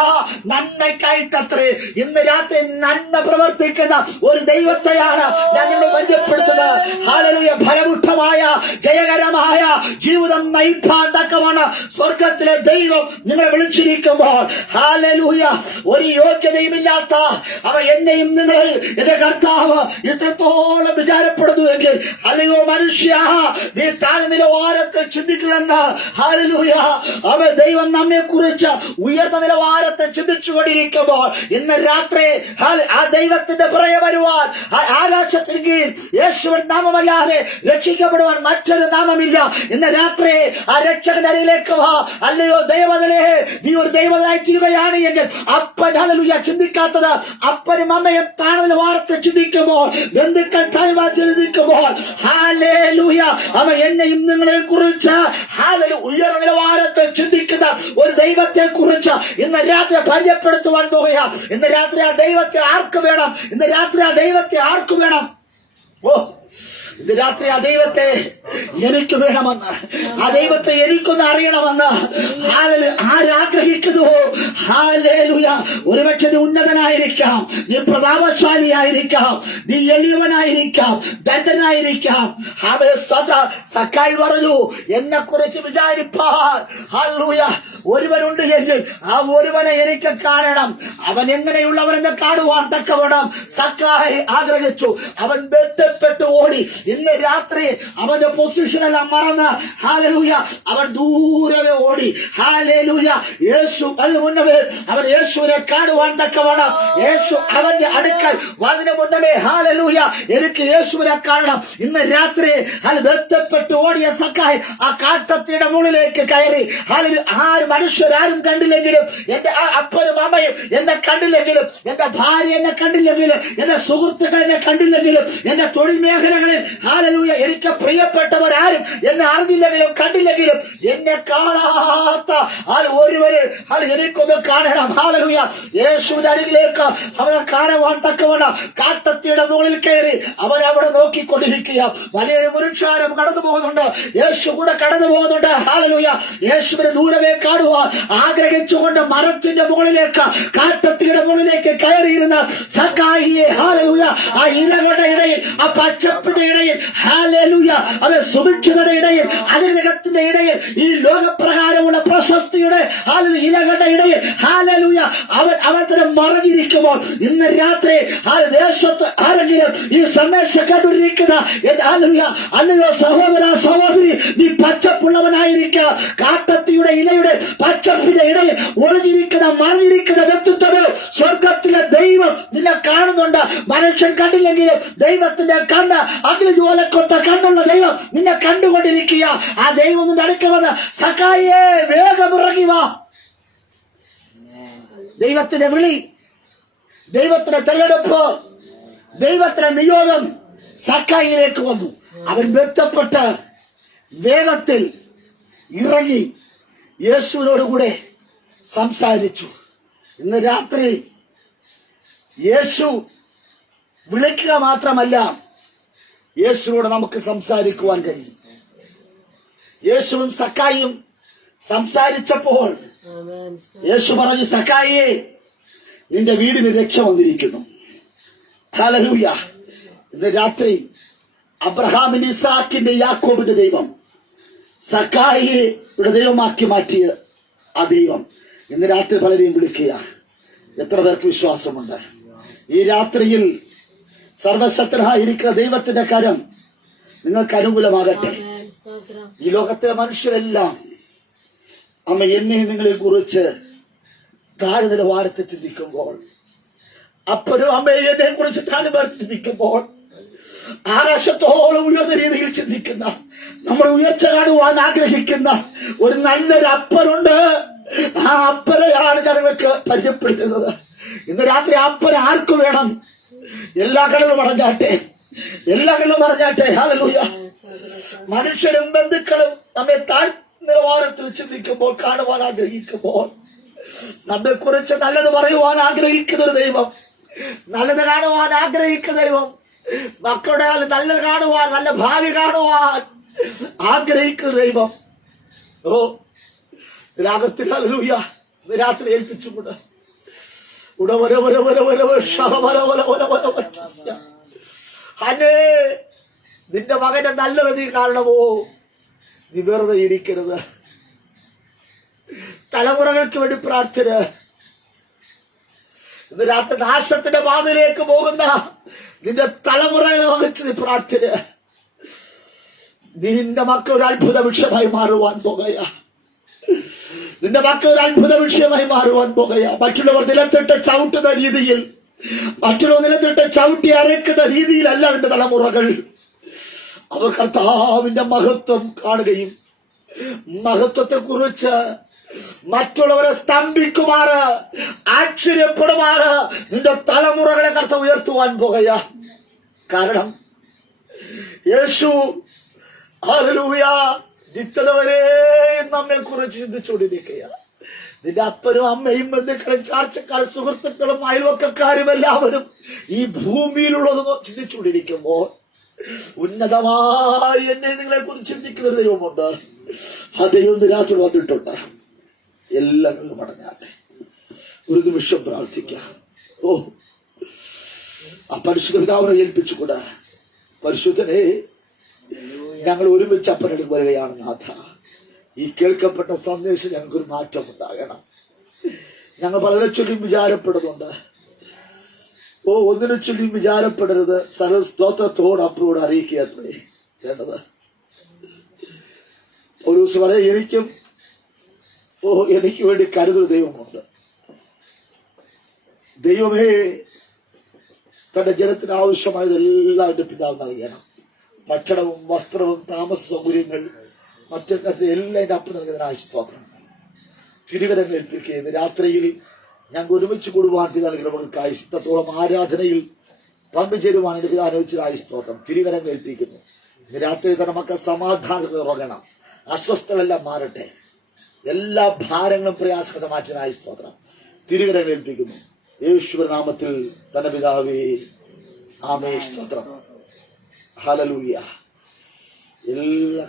നന്മയ്ക്കായിട്ടത്രേ. ഇന്ന് രാത്രി നന്മ പ്രവർത്തിക്കുന്ന ഒരു ദൈവത്തെയാണ് ഞാൻ നിങ്ങളെ പരിചയപ്പെടുത്തുന്നത്. ഹല്ലേലൂയ. ഫലമുഷ്ടമായ ജയകരമായ ജീവിതം നയിപ്പാൻ തക്കമാണ് സ്വർഗത്തിലെ ദൈവം നിങ്ങളെ വിളിച്ചിരിക്കുമ്പോൾ ഹല്ലേലൂയ ഒരു യോഗ്യതയുമില്ലാത്ത എന്നെയും നിങ്ങൾ എന്റെ കർത്താവ് ഇത്രത്തോളം വിചാരപ്പെടുന്നുവെങ്കിൽ അല്ലയോ മനുഷ്യ നീ താഴെ നിലവാരത്തെ ചിന്തിക്കുന്നെന്ന് ഹല്ലേലൂയ ദൈവം നമ്മെ കുറിച്ച് ഉയർന്ന നിലവാരത്തെ ചിന്തിച്ചുകൊണ്ടിരിക്കുമ്പോൾ ഇന്ന് രാത്രി ആ ദൈവത്തിന്റെ പുറകെ വരുവാൻ ആകാശത്തിന് കീഴിൽ യേശുവിൻ നാമമല്ലാതെ രക്ഷിക്കപ്പെടുവാൻ മറ്റൊരു നാമമില്ല. ഇന്ന് രാത്രി ആ രക്ഷകന്റെ അരികിലേക്ക് വാ. അല്ലയോ ദൈവത്തിലെ നീ ഒരു ദൈവമായി തീരുകയാണ് എങ്കിൽ അപ്പൻ ഹല്ലേലൂയ ചിന്തിക്കാത്തത് അപ്പനും അമ്മയും താഴെ നിലവാരത്തെ ചിന്തിക്കുമ്പോൾ, ബന്ധുക്കൾ താഴ്വാ ചിന്തിക്കുമ്പോൾ ഹല്ലേലൂയ എന്നെയും നിങ്ങളെ കുറിച്ച് ഉയർന്ന നിലവാരത്തെ ചിന്തിക്കുന്ന ഒരു ദൈവത്തെ കുറിച്ച് ഇന്ന് രാത്രി പരിചയപ്പെടുത്തുവാൻ പോകുക. ഇന്ന് രാത്രി ആ ദൈവത്തെ ആർക്ക് വേണം? ഇന്ന് രാത്രി ആ ദൈവത്തെ ആർക്ക് വേണം? ഓ ഇത് രാത്രി ആ ദൈവത്തെ എനിക്ക് വേണമെന്ന്, ആ ദൈവത്തെ എനിക്കൊന്ന് അറിയണമെന്ന് ആരാഗ്രഹിക്കുന്നുവോ? ഹല്ലേലൂയ. ഒരുപക്ഷെ നീ ഉന്നതനായിരിക്കാം, നീ പ്രതാപശാലിയായിരിക്കാം, നീ എളിയവനായിരിക്കാം, ദരിദ്രനായിരിക്കാം. സക്കായി പറഞ്ഞു, എന്നെ കുറിച്ച് വിചാരിപ്പാൻ ഹല്ലേലൂയ ഒരുവനുണ്ട് എങ്കിൽ ആ ഒരുവനെ എനിക്ക് കാണണം. അവൻ എങ്ങനെയുള്ളവനെന്ന് കാണുവാൻ തക്കവണ്ണം സക്കായി ആഗ്രഹിച്ചു. അവൻ ബന്ധപ്പെട്ട് ഓടി. ഇന്ന് രാത്രി അവന്റെ പൊസിഷനെല്ലാം മറന്ന് ഹല്ലേലൂയ അവൻ ദൂരവേ ഓടി. ഹല്ലേലൂയ. യേശു അതിന് മുന്നമേ അവൻ യേശുവിനെ കാണുവാൻ തക്കവണ്ണം യേശു അവന്റെ അടുക്കൽ വന്നതിന് മുന്നമേ ഹല്ലേലൂയ എനിക്ക് യേശുവിനെ കാണണം. ഇന്ന് രാത്രി ബന്ധപ്പെട്ട് ഓടിയ സക്കായി ആ കാട്ടത്തിയുടെ മുകളിലേക്ക് കയറി. ആരും മനുഷ്യരാരും കണ്ടില്ലെങ്കിലും, എന്റെ അപ്പനും അമ്മയും എന്നെ കണ്ടില്ലെങ്കിലും, എന്റെ ഭാര്യ എന്നെ കണ്ടില്ലെങ്കിലും, എന്റെ സുഹൃത്തുക്കൾ എന്നെ കണ്ടില്ലെങ്കിലും, എന്റെ തൊഴിൽ മേഖലകളിൽ ഹല്ലേലൂയ എനിക്ക് പ്രിയപ്പെട്ടവരാരും എന്നെ അറിഞ്ഞില്ലെങ്കിലും കണ്ടില്ലെങ്കിലും, എന്നെ കാണാത്ത ഒരുവര് എനിക്കൊന്ന് കാണണം. ഹല്ലേലൂയ. യേശുവിന്റെ അരികിലേക്ക് അവനെ കാണുവാൻ തക്കവണ്ണം കാട്ടത്തിയുടെ മുകളിൽ കയറി അവൻ അവിടെ നോക്കിക്കൊണ്ടിരിക്കുക. വലിയൊരു പുരുഷാരം കടന്നു പോകുന്നുണ്ട്, യേശു കൂടെ കടന്നു പോകുന്നുണ്ട്. ഹല്ലേലൂയ. യേശുവിനെ ദൂരമേ കാണുവാൻ ആഗ്രഹിച്ചുകൊണ്ട് മരത്തിന്റെ മുകളിലേക്ക്, കാട്ടത്തിയുടെ മുകളിലേക്ക് കയറിയിരുന്ന സക്കായിയെ ഹല്ലേലൂയ ആ ഇലകളുടെ ഇടയിൽ, ആ പച്ചപ്പിന്റെ ഇടയിൽ ഹല്ലേലൂയ അവൻ സുഭിക്ഷതയുടെ ഇടയിൽ, അനുഗ്രഹത്തിന്റെ ഇടയിൽ, ഈ ലോകപ്രകാരമുള്ള പ്രശസ്തിയുടെ ഇലകളുടെ ഇടയിൽ ഹല്ലേലൂയ അവൻ തന്നെ മറഞ്ഞിരിക്കുമ്പോൾ ഇന്ന് രാത്രി ആ ദേശത്ത് ആരെങ്കിലും ഈ സന്ദേശം കണ്ടുകൊണ്ടിരിക്കുന്ന അല്ലയോ സഹോദര സഹോദരി, നീ പച്ചപ്പുള്ളവനായിരിക്കുക. കാട്ടത്തിയുടെ ഇലയുടെ പച്ചപ്പിന്റെ ഇടയിൽ ഒളിഞ്ഞിരിക്കുന്ന മറിഞ്ഞിരിക്കുന്ന വ്യക്തിത്വമേ സ്വർഗത്തിലെ ദൈവം നിന്നെ കാണുന്നുണ്ട്. മനുഷ്യൻ കണ്ടില്ലെങ്കിലും ദൈവത്തിന്റെ കണ്ണ് അഗ്നിജ്വാലക്കൊത്ത കണ്ണുള്ള ദൈവം നിന്നെ കണ്ടുകൊണ്ടിരിക്കുക. ആ ദൈവം നിന്റെ അടുക്കൽ വന്ന് സക്കായിയെ വേഗം ഇറങ്ങി വാ. ദൈവത്തിന്റെ വിളി, ദൈവത്തിന്റെ തെരഞ്ഞെടുപ്പ്, ദൈവത്തിന്റെ നിയോഗം സക്കായിലേക്ക് വന്നു. അവൻ ബന്ധപ്പെട്ട് വേഗത്തിൽ ഇറങ്ങി യേശുവിനോടുകൂടെ സംസാരിച്ചു. ഇന്ന് രാത്രി യേശു വിളിക്കുക മാത്രമല്ല, യേശുവോട് നമുക്ക് സംസാരിക്കുവാൻ കഴിയും. യേശുവും സക്കായിയും സംസാരിച്ചപ്പോൾ യേശു പറഞ്ഞു, സക്കായിയെ നിന്റെ വീടിന് രക്ഷ വന്നിരിക്കുന്നു. ഹല്ലേലൂയ. ഇന്ന് രാത്രി അബ്രഹാമിന്റെ, ഇസാക്കിന്റെ, യാക്കോബിന്റെ ദൈവം സക്കായിയുടെ ദൈവമാക്കി മാറ്റിയ ആ ദൈവം ഇന്ന് രാത്രി പലരെയും വിളിക്കുക. എത്ര പേർക്ക് വിശ്വാസമുണ്ട്? ഈ രാത്രിയിൽ സർവശക്തനായിരിക്കുന്ന ദൈവത്തിന്റെ കരം നിങ്ങൾക്ക് അനുകൂലമാകട്ടെ. ഈ ലോകത്തെ മനുഷ്യരെല്ലാം അമ്മ എന്നെ നിങ്ങളെ കുറിച്ച് താഴെ നിലവാരത്തെ ചിന്തിക്കുമ്പോൾ, അപ്പനും അമ്മയെ എന്നെ കുറിച്ച് താഴെ ചിന്തിക്കുമ്പോൾ, ആകാശത്തോളം ഉയർന്ന രീതിയിൽ ചിന്തിക്കുന്ന, നമ്മുടെ ഉയർച്ച കാണുവാൻ ആഗ്രഹിക്കുന്ന ഒരു നല്ലൊരു അപ്പനുണ്ട്. ആ അപ്പനെയാണ് ഞങ്ങൾക്ക് പരിചയപ്പെടുത്തുന്നത്. ഇന്ന് രാത്രി അപ്പൻ ആർക്ക് വേണം? എല്ലാ കടലും അടഞ്ഞാട്ടെ, എല്ലാ കടലും അടഞ്ഞാട്ടെ. ഹല്ലേലൂയ. മനുഷ്യരും ബന്ധുക്കളും നമ്മെ താഴ് നിലവാരത്തിൽ ചിന്തിക്കുമ്പോൾ, കാണുവാൻ ആഗ്രഹിക്കുമ്പോൾ, നമ്മെ കുറിച്ച് നല്ലത് പറയുവാൻ ആഗ്രഹിക്കുന്ന ഒരു ദൈവം, നല്ലത് കാണുവാൻ ആഗ്രഹിക്കുന്ന ദൈവം, മക്കളുടെ നല്ലത് കാണുവാൻ, നല്ല ഭാവി കാണുവാൻ ആഗ്രഹിക്കുന്ന ദൈവം. ഓ രാഗത്തിൽ ഹല്ലേലൂയ രാത്രി ഏൽപ്പിച്ചുകൊണ്ട് നിന്റെ മകന്റെ നല്ലത് നീ കാരണമോ? നീ വെറുതെ ഇരിക്കരുത്. തലമുറകൾക്ക് വേണ്ടി പ്രാർത്ഥന. ഇന്ന് രാത്രി നാശത്തിന്റെ പാതയിലേക്ക് പോകുന്ന നിന്റെ തലമുറകളെ വഹിച്ച് നീ പ്രാർത്ഥന. നിന്റെ മക്കൾ ഒരു അത്ഭുത വിഷയമായി മാറുവാൻ പോകുക. നിന്റെ മക്കൾ ഒരു അത്ഭുത വിഷയമായി മാറുവാൻ പോകുക. മറ്റുള്ളവർ നിലത്തിട്ട് ചവിട്ടുന്ന രീതിയിൽ, മറ്റുള്ളവർ നിലത്തിട്ട് ചവിട്ടി അരക്കുന്ന രീതിയിലല്ല നിന്റെ തലമുറകൾ. അവർ കർത്താവിന്റെ മഹത്വം കാണുകയും മഹത്വത്തെ കുറിച്ച് മറ്റുള്ളവരെ സ്തംഭിക്കുമാറ്, ആശ്ചര്യപ്പെടുമാറ് നിന്റെ തലമുറകളെ കർത്താവ് ഉയർത്തുവാൻ പോകുക. കാരണം യേശു ഹല്ലേലൂയ നിത്യതവരെ നമ്മെ കുറിച്ച് ചിന്തിച്ചുകൊണ്ടിരിക്കുക. നിന്റെ അപ്പനും അമ്മയും ബന്ധുക്കളും ചാർച്ചക്കാരും സുഹൃത്തുക്കളും അയൽവക്കക്കാരും എല്ലാവരും ഈ ഭൂമിയിലുള്ളത് ചിന്തിച്ചുകൊണ്ടിരിക്കുമ്പോൾ ഉന്നതമായി എന്നെ നിങ്ങളെ കുറിച്ച് ചിന്തിക്കുന്ന ഒരു ദൈവമുണ്ട്. ആ ദൈവം നിരാശ വന്നിട്ടുണ്ട്. എല്ലാവരും മടങ്ങാട്ടെ. ഒരു നിമിഷം പ്രാർത്ഥിക്കാം. ഓ, ആ പരിശുദ്ധ പിതാവിനെ ഏൽപ്പിച്ചുകൂടാ. പരിശുദ്ധനെ, ഞങ്ങൾ ഒരുമിച്ച് അപ്പനടുക്ക് വരികയാണ് നാഥ. ഈ കേൾക്കപ്പെട്ട സന്ദേശം ഞങ്ങൾക്കൊരു മാറ്റം ഉണ്ടാകണം. ഞങ്ങൾ പലരെ ചൊല്ലിയും വിചാരപ്പെടുന്നുണ്ട്. ഓ, ഒന്നിനെ ചൊല്ലിയും വിചാരപ്പെടരുത്. സർവസ്തോത്രത്തോട് അപ്പനോട് അറിയിക്കുക അത്രേ വേണ്ടത്. ഒരു ദിവസം വരെ എനിക്ക് വേണ്ടി കരുതൽ ദൈവമുണ്ട്. ദൈവമേ, തന്റെ ജനത്തിന് ആവശ്യമായതെല്ലാം എന്റെ പിതാവ് നൽകണം. ഭക്ഷണവും വസ്ത്രവും താമസ സൗകര്യങ്ങൾ മറ്റൊക്കെ എല്ലാം എന്റെ അപ്പം നൽകുന്നതിനായി സ്തോത്രം. തിരുകരങ്ങൾ ഏൽപ്പിക്കുകയെന്ന് രാത്രിയിൽ ഞങ്ങൾ ഒരുമിച്ച് കൂടുവാൻ പിതാവ് നമുക്കായി ഇഷ്ടത്തോളം ആരാധനയിൽ പങ്കുചേരുവാൻ എന്റെ പിതാവ് അനുവദിച്ചതായി സ്തോത്രം. തിരുകരങ്ങൾ ഏൽപ്പിക്കുന്നു. ഇന്ന് രാത്രി തന്നെ മക്കൾ സമാധാനത്തിൽ ഉറങ്ങണം. അസ്വസ്ഥതെല്ലാം മാറട്ടെ. എല്ലാ ഭാരങ്ങളും പ്രയാസങ്ങളും മാറ്റാനായി സ്തോത്രം. തിരുകരങ്ങൾ ഏൽപ്പിക്കുന്നു. യേശുവിന്റെ നാമത്തിൽ തന്നെ പിതാവേ, ആമേൻ. സ്തോത്രം. ഹല്ലേലൂയ. എല്ലാ